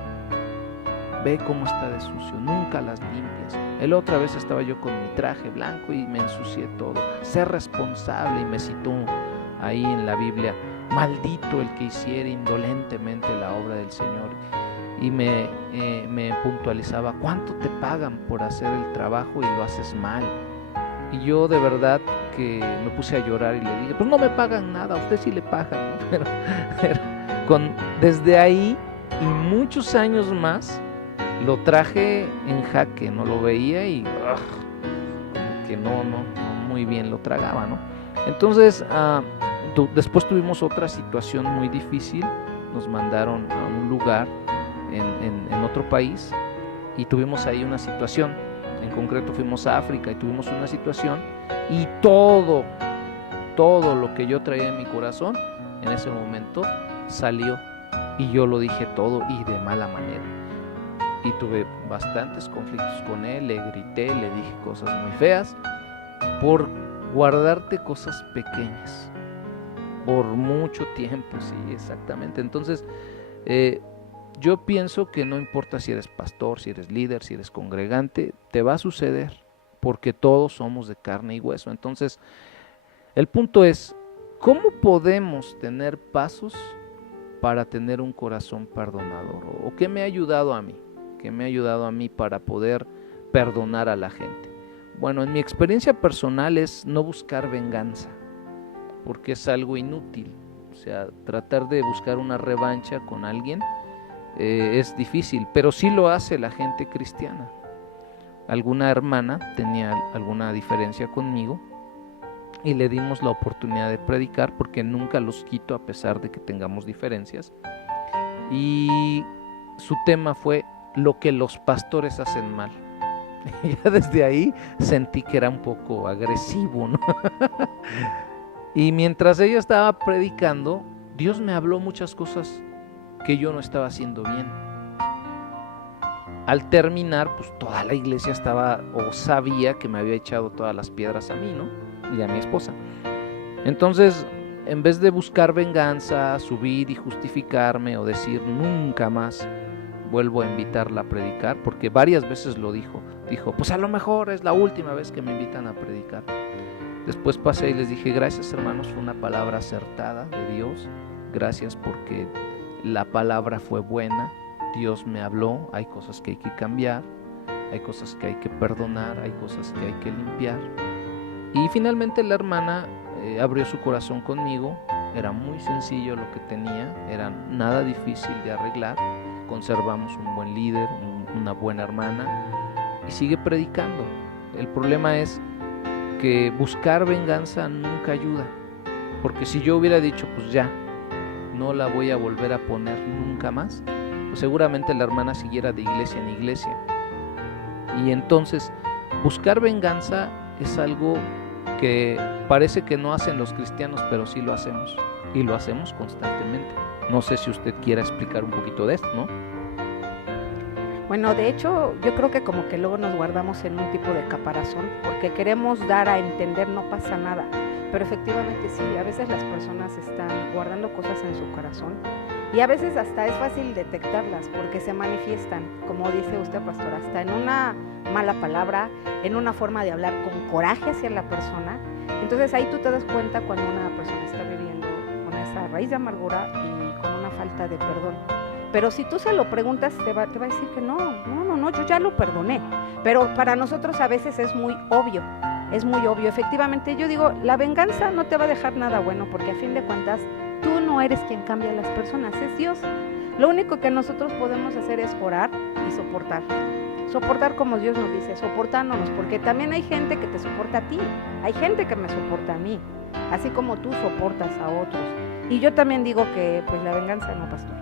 ve cómo está de sucio, nunca las limpias. La otra vez estaba yo con mi traje blanco y me ensucié todo. Sé responsable. Y me citó ahí en la Biblia, maldito el que hiciere indolentemente la obra del Señor. Y me puntualizaba, ¿cuánto te pagan por hacer el trabajo y lo haces mal? Y yo de verdad que me puse a llorar y le dije, pues no me pagan nada, a usted sí le pagan, ¿no? Pero desde ahí y muchos años más lo traje en jaque, no lo veía y como que no muy bien lo tragaba, ¿no? Entonces después tuvimos otra situación muy difícil. Nos mandaron a un lugar en otro país y tuvimos ahí una situación. En concreto fuimos a África y tuvimos una situación, y todo lo que yo traía en mi corazón en ese momento salió, y yo lo dije todo, y de mala manera. Y tuve bastantes conflictos con él, le grité, le dije cosas muy feas por guardarte cosas pequeñas por mucho tiempo, sí, exactamente. Entonces yo pienso que no importa si eres pastor, si eres líder, si eres congregante, te va a suceder, porque todos somos de carne y hueso. Entonces el punto es, ¿cómo podemos tener pasos para tener un corazón perdonador? ¿O qué me ha ayudado a mí? ¿Qué me ha ayudado a mí para poder perdonar a la gente? Bueno, en mi experiencia personal es no buscar venganza, porque es algo inútil. O sea, tratar de buscar una revancha con alguien es difícil, pero sí lo hace la gente cristiana. Alguna hermana tenía alguna diferencia conmigo y le dimos la oportunidad de predicar, porque nunca los quito a pesar de que tengamos diferencias. Y su tema fue lo que los pastores hacen mal. Y ya desde ahí sentí que era un poco agresivo, ¿no? Y mientras ella estaba predicando, Dios me habló muchas cosas que yo no estaba haciendo bien. Al terminar, pues toda la iglesia estaba o sabía que me había echado todas las piedras a mí, ¿no? Y a mi esposa. Entonces en vez de buscar venganza, subir y justificarme o decir nunca más vuelvo a invitarla a predicar, porque varias veces lo dijo, pues a lo mejor es la última vez que me invitan a predicar. Después pasé y les dije, gracias hermanos, fue una palabra acertada de Dios, gracias porque la palabra fue buena, Dios me habló, hay cosas que hay que cambiar, hay cosas que hay que perdonar, hay cosas que hay que limpiar. Y finalmente la hermana abrió su corazón conmigo, era muy sencillo lo que tenía, era nada difícil de arreglar, conservamos un buen líder, una buena hermana y sigue predicando. El problema es que buscar venganza nunca ayuda, porque si yo hubiera dicho pues ya, no la voy a volver a poner nunca más, pues seguramente la hermana siguiera de iglesia en iglesia. Y entonces buscar venganza es algo que parece que no hacen los cristianos, pero sí lo hacemos, y lo hacemos constantemente. No sé si usted quiera explicar un poquito de esto, ¿no? Bueno, de hecho, yo creo que como que luego nos guardamos en un tipo de caparazón, porque queremos dar a entender no pasa nada, pero efectivamente sí, a veces las personas están guardando cosas en su corazón y a veces hasta es fácil detectarlas porque se manifiestan, como dice usted, pastor, hasta en una mala palabra, en una forma de hablar con coraje hacia la persona. Entonces ahí tú te das cuenta cuando una persona está viviendo con esa raíz de amargura y con una falta de perdón. Pero si tú se lo preguntas, te va a decir que no, yo ya lo perdoné. Pero para nosotros a veces es muy obvio. Efectivamente, yo digo, la venganza no te va a dejar nada bueno, porque a fin de cuentas, tú no eres quien cambia a las personas, es Dios. Lo único que nosotros podemos hacer es orar y soportar. Soportar como Dios nos dice, soportándonos, porque también hay gente que te soporta a ti, hay gente que me soporta a mí, así como tú soportas a otros. Y yo también digo que pues la venganza no, pastor.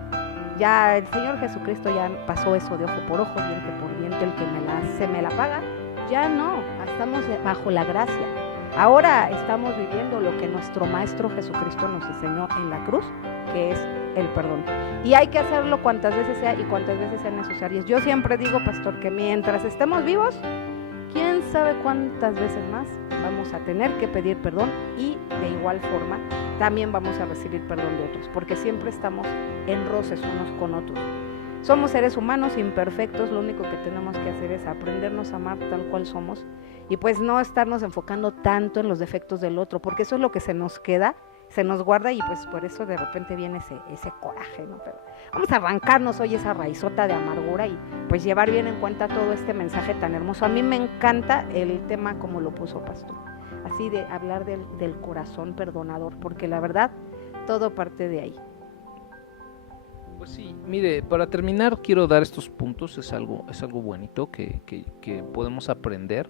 Ya el Señor Jesucristo ya pasó eso de ojo por ojo, diente por diente, el que se me la paga, ya no, estamos bajo la gracia. Ahora estamos viviendo lo que nuestro Maestro Jesucristo nos enseñó en la cruz, que es el perdón. Y hay que hacerlo cuantas veces sea y cuantas veces sean necesarias. Yo siempre digo, pastor, que mientras estemos vivos, quién sabe cuántas veces más vamos a tener que pedir perdón y de igual forma también vamos a recibir perdón de otros, porque siempre estamos en roces unos con otros. Somos seres humanos imperfectos, lo único que tenemos que hacer es aprendernos a amar tal cual somos y pues no estarnos enfocando tanto en los defectos del otro, porque eso es lo que se nos queda, se nos guarda y pues por eso de repente viene ese coraje, ¿no? Pero vamos a arrancarnos hoy esa raizota de amargura y pues llevar bien en cuenta todo este mensaje tan hermoso. A mí me encanta el tema como lo puso pastor, así de hablar del corazón perdonador, porque la verdad todo parte de ahí. Pues sí, mire, para terminar quiero dar estos puntos, es algo bonito que podemos aprender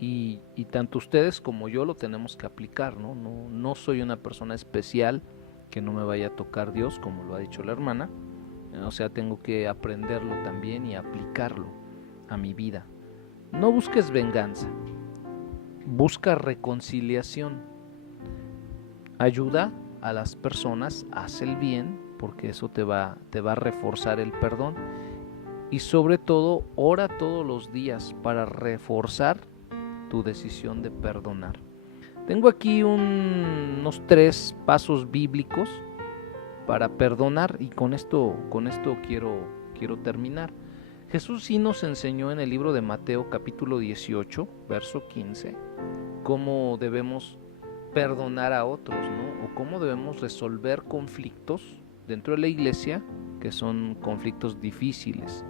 y tanto ustedes como yo lo tenemos que aplicar, ¿no? No soy una persona especial que no me vaya a tocar Dios, como lo ha dicho la hermana, o sea, tengo que aprenderlo también y aplicarlo a mi vida. No busques venganza, busca reconciliación, ayuda a las personas, haz el bien, porque eso te va a reforzar el perdón y sobre todo ora todos los días para reforzar tu decisión de perdonar. Tengo aquí unos 3 pasos bíblicos para perdonar y con esto quiero terminar. Jesús sí nos enseñó en el libro de Mateo capítulo 18, verso 15, cómo debemos perdonar a otros, ¿no? O cómo debemos resolver conflictos dentro de la iglesia que son conflictos difíciles.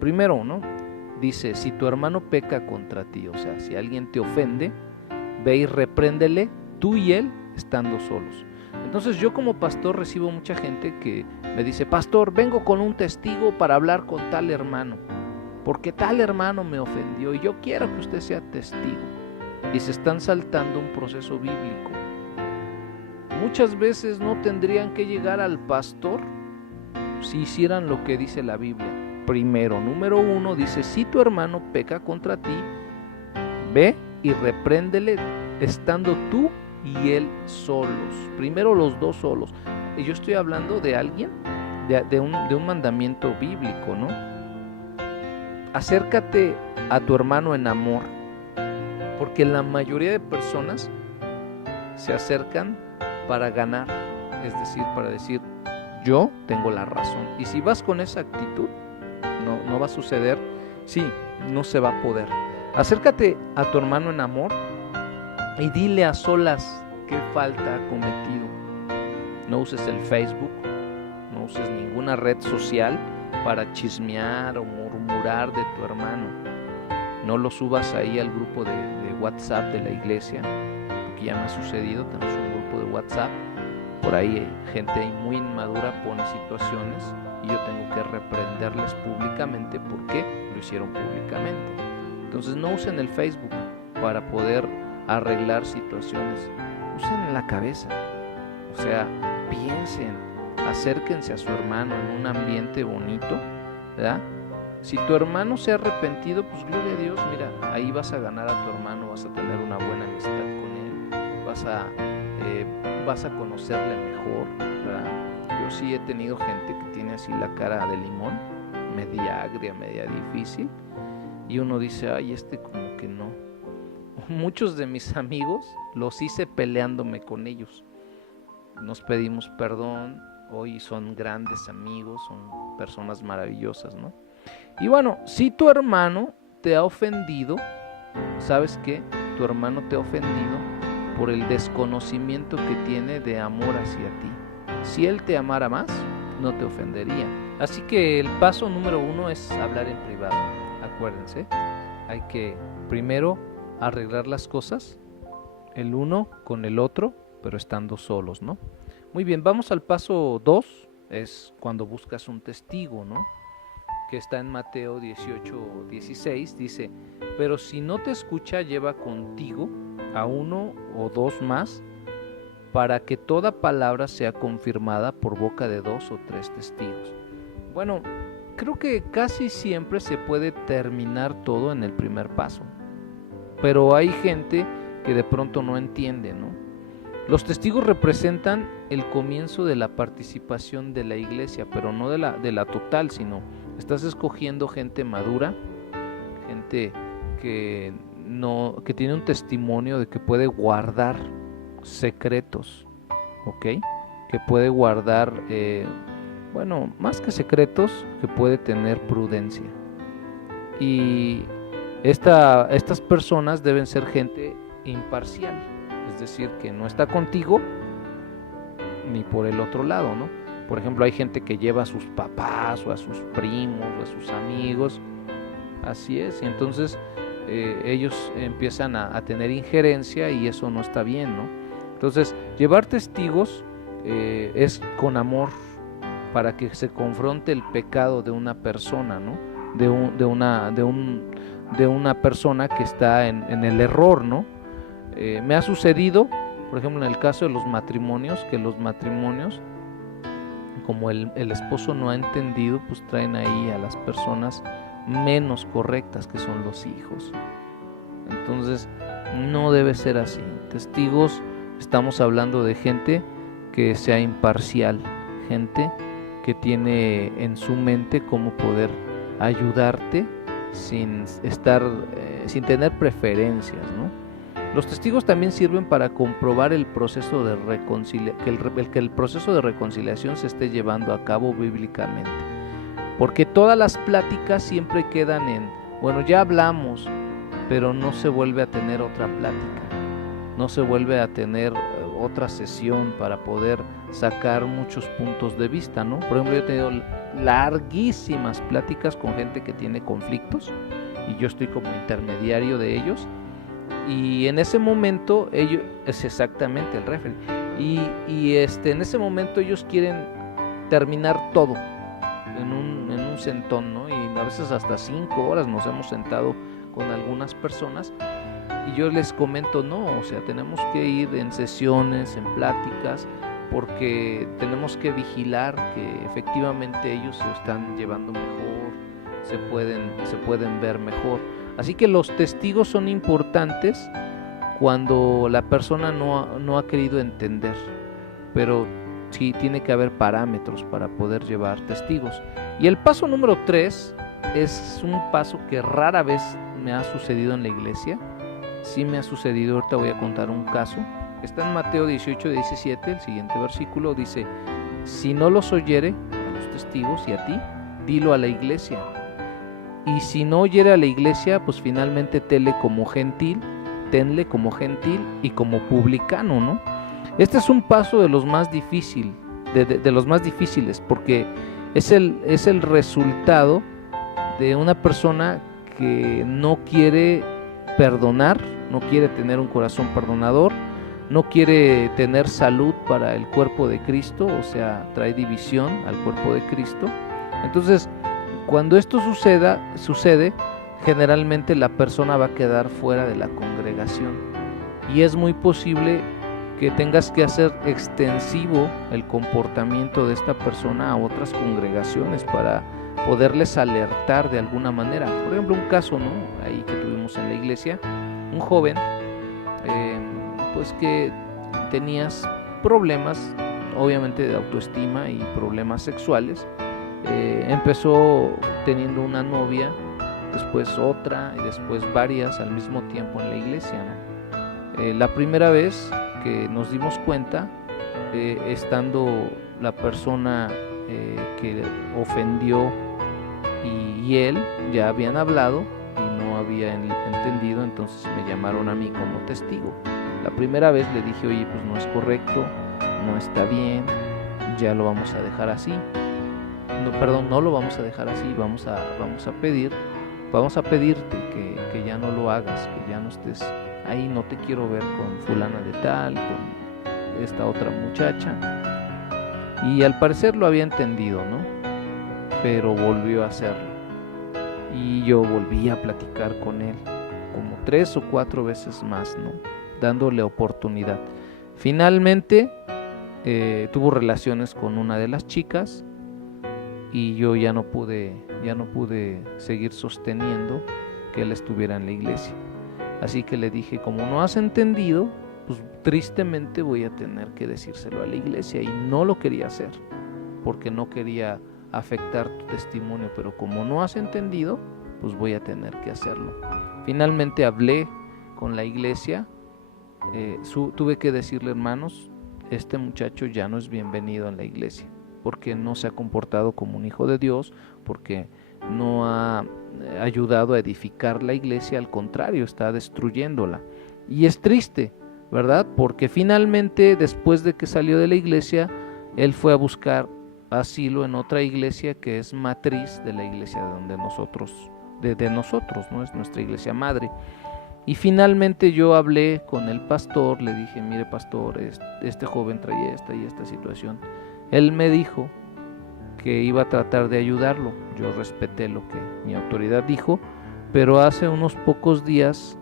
Primero, ¿no? Dice, si tu hermano peca contra ti, o sea, si alguien te ofende, ve y repréndele tú y él estando solos. Entonces yo como pastor recibo mucha gente que me dice, pastor, vengo con un testigo para hablar con tal hermano, porque tal hermano me ofendió y yo quiero que usted sea testigo. Y se están saltando un proceso bíblico. Muchas veces no tendrían que llegar al pastor si hicieran lo que dice la Biblia. Primero, número 1, dice, si tu hermano peca contra ti, ve y repréndele estando tú y él solos. Primero los dos solos. Y yo estoy hablando de alguien, de un mandamiento bíblico, ¿no? Acércate a tu hermano en amor, porque la mayoría de personas se acercan para ganar, es decir, para decir, yo tengo la razón. Y si vas con esa actitud, no va a suceder. Sí, no se va a poder. Acércate a tu hermano en amor y dile a solas qué falta ha cometido. No uses el Facebook, no uses ninguna red social para chismear o murmurar de tu hermano. No lo subas ahí al grupo de WhatsApp de la iglesia, porque ya me ha sucedido. Tenemos un grupo de WhatsApp, por ahí gente muy inmadura pone situaciones y yo tengo que reprenderles públicamente porque lo hicieron públicamente. Entonces no usen el Facebook para poder arreglar situaciones, usen la cabeza. O sea, piensen, acérquense a su hermano en un ambiente bonito, ¿verdad? Si tu hermano se ha arrepentido, pues gloria a Dios, mira, ahí vas a ganar a tu hermano, vas a tener una buena amistad con él, vas a conocerle mejor, ¿verdad? Yo sí he tenido gente que tiene así la cara de limón, media agria, media difícil, y uno dice, ay, como que no. Muchos de mis amigos los hice peleándome con ellos. Nos pedimos perdón, hoy son grandes amigos, son personas maravillosas, ¿no? Y bueno, si tu hermano te ha ofendido, ¿sabes qué? Tu hermano te ha ofendido por el desconocimiento que tiene de amor hacia ti. Si él te amara más, no te ofendería. Así que el paso número 1 es hablar en privado. Acuérdense, hay que primero arreglar las cosas, el uno con el otro, pero estando solos, ¿no? Muy bien, vamos al paso 2, es cuando buscas un testigo, ¿no? Que está en Mateo 18:16, dice, pero si no te escucha, lleva contigo a 1 o 2 más, para que toda palabra sea confirmada por boca de 2 o 3 testigos. Bueno, creo que casi siempre se puede terminar todo en el primer paso, pero hay gente que de pronto no entiende, ¿no? Los testigos representan el comienzo de la participación de la iglesia, pero no de la total, sino estás escogiendo gente madura, gente que tiene un testimonio de que puede guardar secretos, ¿ok? Que puede guardar, más que secretos, que puede tener prudencia. Y estas personas deben ser gente imparcial, es decir, que no está contigo ni por el otro lado, ¿no? Por ejemplo, hay gente que lleva a sus papás o a sus primos o a sus amigos, así es, y entonces ellos empiezan a tener injerencia y eso no está bien, ¿no? Entonces, llevar testigos es con amor, para que se confronte el pecado de una persona, ¿no? De una persona que está en el error, ¿no? Me ha sucedido, por ejemplo, en el caso de los matrimonios, que los matrimonios, como el esposo no ha entendido, pues traen ahí a las personas menos correctas, que son los hijos. Entonces, no debe ser así. Testigos, estamos hablando de gente que sea imparcial, gente que tiene en su mente cómo poder ayudarte sin tener preferencias, ¿no? Los testigos también sirven para comprobar el proceso de que el proceso de reconciliación se esté llevando a cabo bíblicamente. Porque todas las pláticas siempre quedan ya hablamos, pero no se vuelve a tener otra plática, no se vuelve a tener otra sesión para poder sacar muchos puntos de vista, ¿no? Por ejemplo, yo he tenido larguísimas pláticas con gente que tiene conflictos y yo estoy como intermediario de ellos. Y en ese momento es exactamente el referee. En ese momento ellos quieren terminar todo en un sentón, ¿no? Y a veces hasta 5 horas nos hemos sentado con algunas personas y yo les comento, no, o sea, tenemos que ir en sesiones, en pláticas, porque tenemos que vigilar que efectivamente ellos se están llevando mejor, se pueden ver mejor. Así que los testigos son importantes cuando la persona no ha querido entender, pero sí tiene que haber parámetros para poder llevar testigos. Y el paso número 3 es un paso que rara vez me ha sucedido en la iglesia. Sí me ha sucedido, ahorita voy a contar un caso, Está en Mateo 18:17, el siguiente versículo dice: si no los oyere a los testigos y a ti, dilo a la iglesia. Y si no oyere a la iglesia, pues finalmente tenle como gentil y como publicano, ¿no? Este es un paso de los más difíciles, porque es el resultado de una persona que no quiere perdonar, no quiere tener un corazón perdonador, no quiere tener salud para el cuerpo de Cristo, o sea, trae división al cuerpo de Cristo. Entonces, cuando esto sucede, generalmente la persona va a quedar fuera de la congregación, y es muy posible que tengas que hacer extensivo el comportamiento de esta persona a otras congregaciones para poderles alertar de alguna manera. Por ejemplo, un caso, ¿no?, ahí que tuvimos en la iglesia, un joven pues que tenías problemas, obviamente, de autoestima y problemas sexuales. Empezó teniendo una novia, después otra y después varias al mismo tiempo en la iglesia, ¿no? La primera vez que nos dimos cuenta, estando la persona que ofendió y él ya habían hablado y no había entendido, entonces me llamaron a mí como testigo. La primera vez le dije: oye, pues no es correcto, no está bien, ya lo vamos a dejar así. No lo vamos a dejar así, vamos a pedirte que ya no lo hagas, que ya no estés ahí, no te quiero ver con fulana de tal, con esta otra muchacha. Y al parecer lo había entendido, ¿no? Pero volvió a hacerlo. Y yo volví a platicar con él como 3 o 4 veces más, ¿no?, dándole oportunidad. Finalmente tuvo relaciones con una de las chicas y yo ya no pude seguir sosteniendo que él estuviera en la iglesia. Así que le dije: como no has entendido, pues tristemente voy a tener que decírselo a la iglesia. Y no lo quería hacer porque no quería afectar tu testimonio, pero como no has entendido, pues voy a tener que hacerlo. Finalmente hablé con la iglesia. Tuve que decirle: hermanos, este muchacho ya no es bienvenido en la iglesia, porque no se ha comportado como un hijo de Dios, porque no ha ayudado a edificar la iglesia, al contrario, está destruyéndola. Y es triste, ¿verdad? Porque finalmente, después de que salió de la iglesia, él fue a buscar asilo en otra iglesia que es matriz de la iglesia de nosotros, ¿no? Es nuestra iglesia madre. Y finalmente yo hablé con el pastor, le dije: mire, pastor, este joven trae esta y esta situación. Él me dijo que iba a tratar de ayudarlo. Yo respeté lo que mi autoridad dijo, pero hace unos pocos días,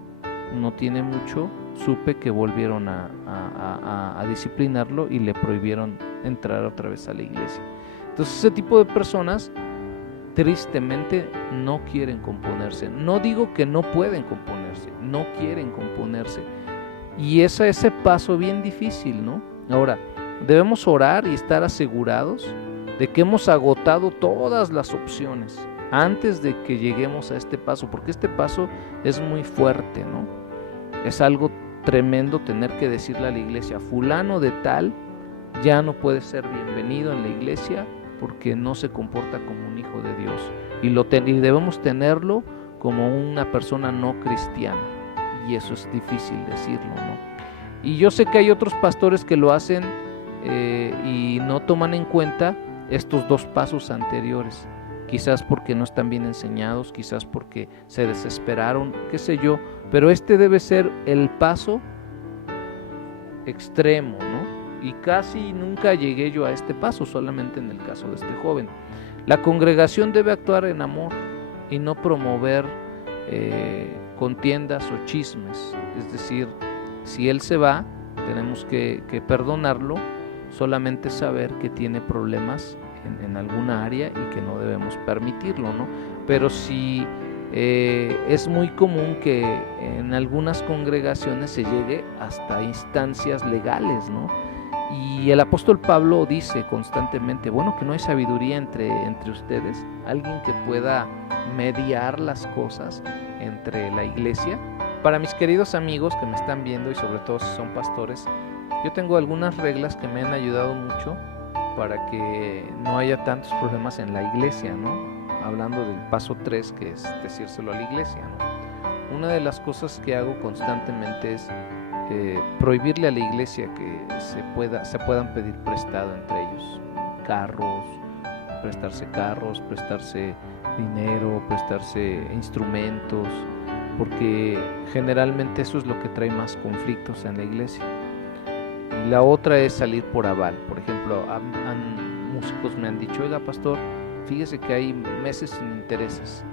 no tiene mucho, supe que volvieron a disciplinarlo y le prohibieron entrar otra vez a la iglesia. Entonces, ese tipo de personas tristemente no quieren componerse. No digo que no pueden componerse, no quieren componerse. Y es ese paso bien difícil, ¿no? Ahora, debemos orar y estar asegurados de que hemos agotado todas las opciones antes de que lleguemos a este paso, porque este paso es muy fuerte, ¿no? Es algo tremendo tener que decirle a la iglesia: fulano de tal ya no puede ser bienvenido en la iglesia porque no se comporta como un hijo de Dios, y debemos tenerlo como una persona no cristiana, y eso es difícil decirlo, ¿no? Y yo sé que hay otros pastores que lo hacen y no toman en cuenta estos 2 pasos anteriores, quizás porque no están bien enseñados, quizás porque se desesperaron, qué sé yo, pero este debe ser el paso extremo, ¿no? Y casi nunca llegué yo a este paso, solamente en el caso de este joven. La congregación debe actuar en amor y no promover contiendas o chismes. Es decir, si él se va, tenemos que perdonarlo, solamente saber que tiene problemas en alguna área y que no debemos permitirlo, ¿no? Pero si es muy común que en algunas congregaciones se llegue hasta instancias legales, ¿no? Y el apóstol Pablo dice constantemente: bueno, que no hay sabiduría entre ustedes, alguien que pueda mediar las cosas entre la iglesia. Para mis queridos amigos que me están viendo, y sobre todo si son pastores, Yo tengo algunas reglas que me han ayudado mucho para que no haya tantos problemas en la iglesia, ¿no? Hablando del paso 3, que es decírselo a la iglesia, ¿no? Una de las cosas que hago constantemente es prohibirle a la iglesia que se puedan pedir prestado entre ellos carros, prestarse dinero, prestarse instrumentos, porque generalmente eso es lo que trae más conflictos en la iglesia. Y la otra es salir por aval. Por ejemplo, músicos me han dicho: oiga, pastor, fíjese que hay meses sin intereses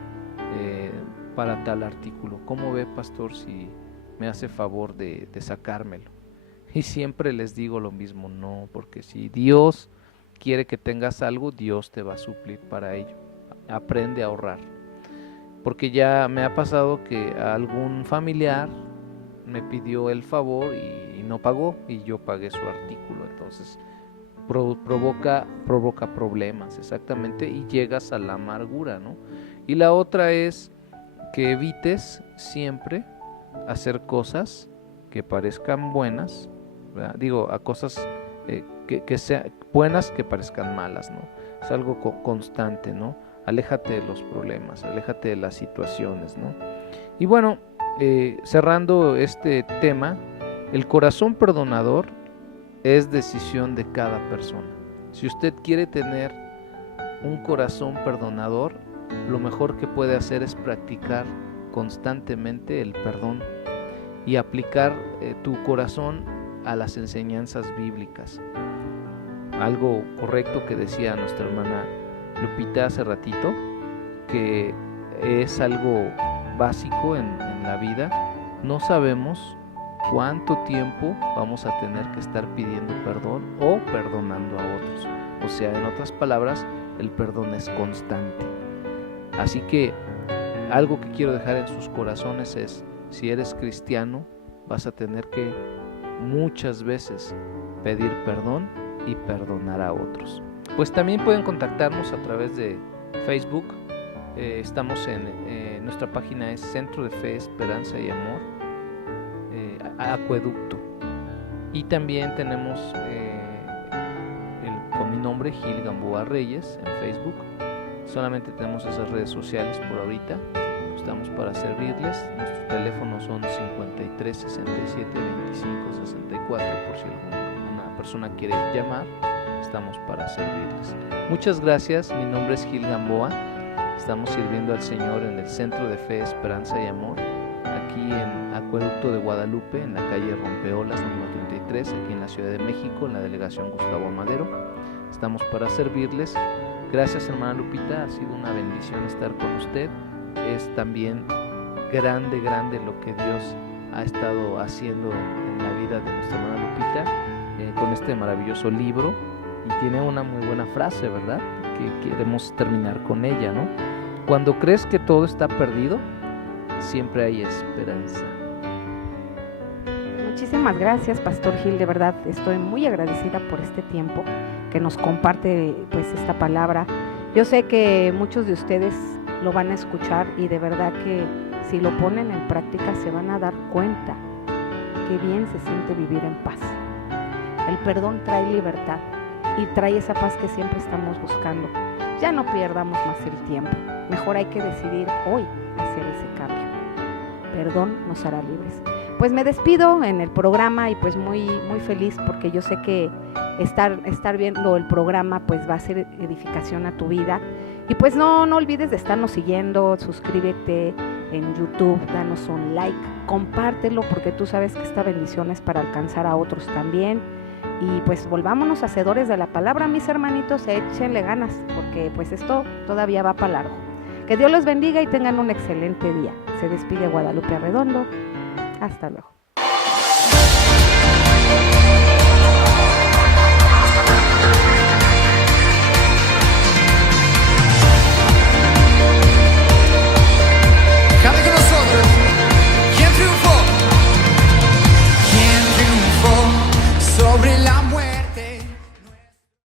para tal artículo. ¿Cómo ve, pastor, si me hace favor de sacármelo? Y siempre les digo lo mismo: no, porque si Dios quiere que tengas algo, Dios te va a suplir para ello. Aprende a ahorrar. Porque ya me ha pasado que algún familiar me pidió el favor y no pagó, y yo pagué su artículo. Entonces provoca problemas, exactamente, y llegas a la amargura, ¿no? Y la otra es que evites siempre hacer cosas que parezcan buenas, ¿verdad? Digo, a cosas que sean buenas que parezcan malas, ¿no? Es algo constante, ¿no? Aléjate de los problemas, aléjate de las situaciones, ¿no? Y bueno, cerrando este tema, el corazón perdonador es decisión de cada persona. Si usted quiere tener un corazón perdonador, lo mejor que puede hacer es practicar constantemente el perdón y aplicar tu corazón a las enseñanzas bíblicas. Algo correcto que decía nuestra hermana Lupita hace ratito, que es algo básico en la vida. No sabemos cuánto tiempo vamos a tener que estar pidiendo perdón o perdonando a otros. O sea, en otras palabras, el perdón es constante. Así que algo que quiero dejar en sus corazones es: si eres cristiano, vas a tener que muchas veces pedir perdón y perdonar a otros. Pues también pueden contactarnos a través de Facebook. Estamos en nuestra página es Centro de Fe, Esperanza y Amor, Acueducto. Y también tenemos con mi nombre, Gil Gamboa Reyes, en Facebook. Solamente tenemos esas redes sociales por ahorita. Estamos para servirles. Nuestros teléfonos son 53 67 25 64, por si alguna persona quiere llamar. Estamos para servirles. Muchas gracias. Mi nombre es Gil Gamboa. Estamos sirviendo al Señor en el Centro de Fe, Esperanza y Amor, aquí en Acueducto de Guadalupe, en la calle Rompeolas número 33, aquí en la Ciudad de México, en la delegación Gustavo Amadero. Estamos para servirles. Gracias, hermana Lupita, ha sido una bendición estar con usted. Es también grande lo que Dios ha estado haciendo en la vida de nuestra hermana Lupita con este maravilloso libro. Y tiene una muy buena frase, ¿verdad?, que queremos terminar con ella, ¿no? Cuando crees que todo está perdido, siempre hay esperanza. Muchísimas gracias, Pastor Gil, de verdad estoy muy agradecida por este tiempo que nos comparte pues esta palabra. Yo sé que muchos de ustedes lo van a escuchar y de verdad que si lo ponen en práctica se van a dar cuenta que bien se siente vivir en paz. El perdón trae libertad y trae esa paz que siempre estamos buscando. Ya no perdamos más el tiempo, mejor hay que decidir hoy hacer ese cambio. Perdón nos hará libres. Pues me despido en el programa y pues muy feliz porque yo sé que estar viendo el programa pues va a ser edificación a tu vida. Y pues no olvides de estarnos siguiendo, suscríbete en YouTube, danos un like, compártelo porque tú sabes que esta bendición es para alcanzar a otros también. Y pues volvámonos hacedores de la palabra, mis hermanitos, échenle ganas porque pues esto todavía va para largo. Que Dios los bendiga y tengan un excelente día. Se despide Guadalupe Arredondo. Hasta luego.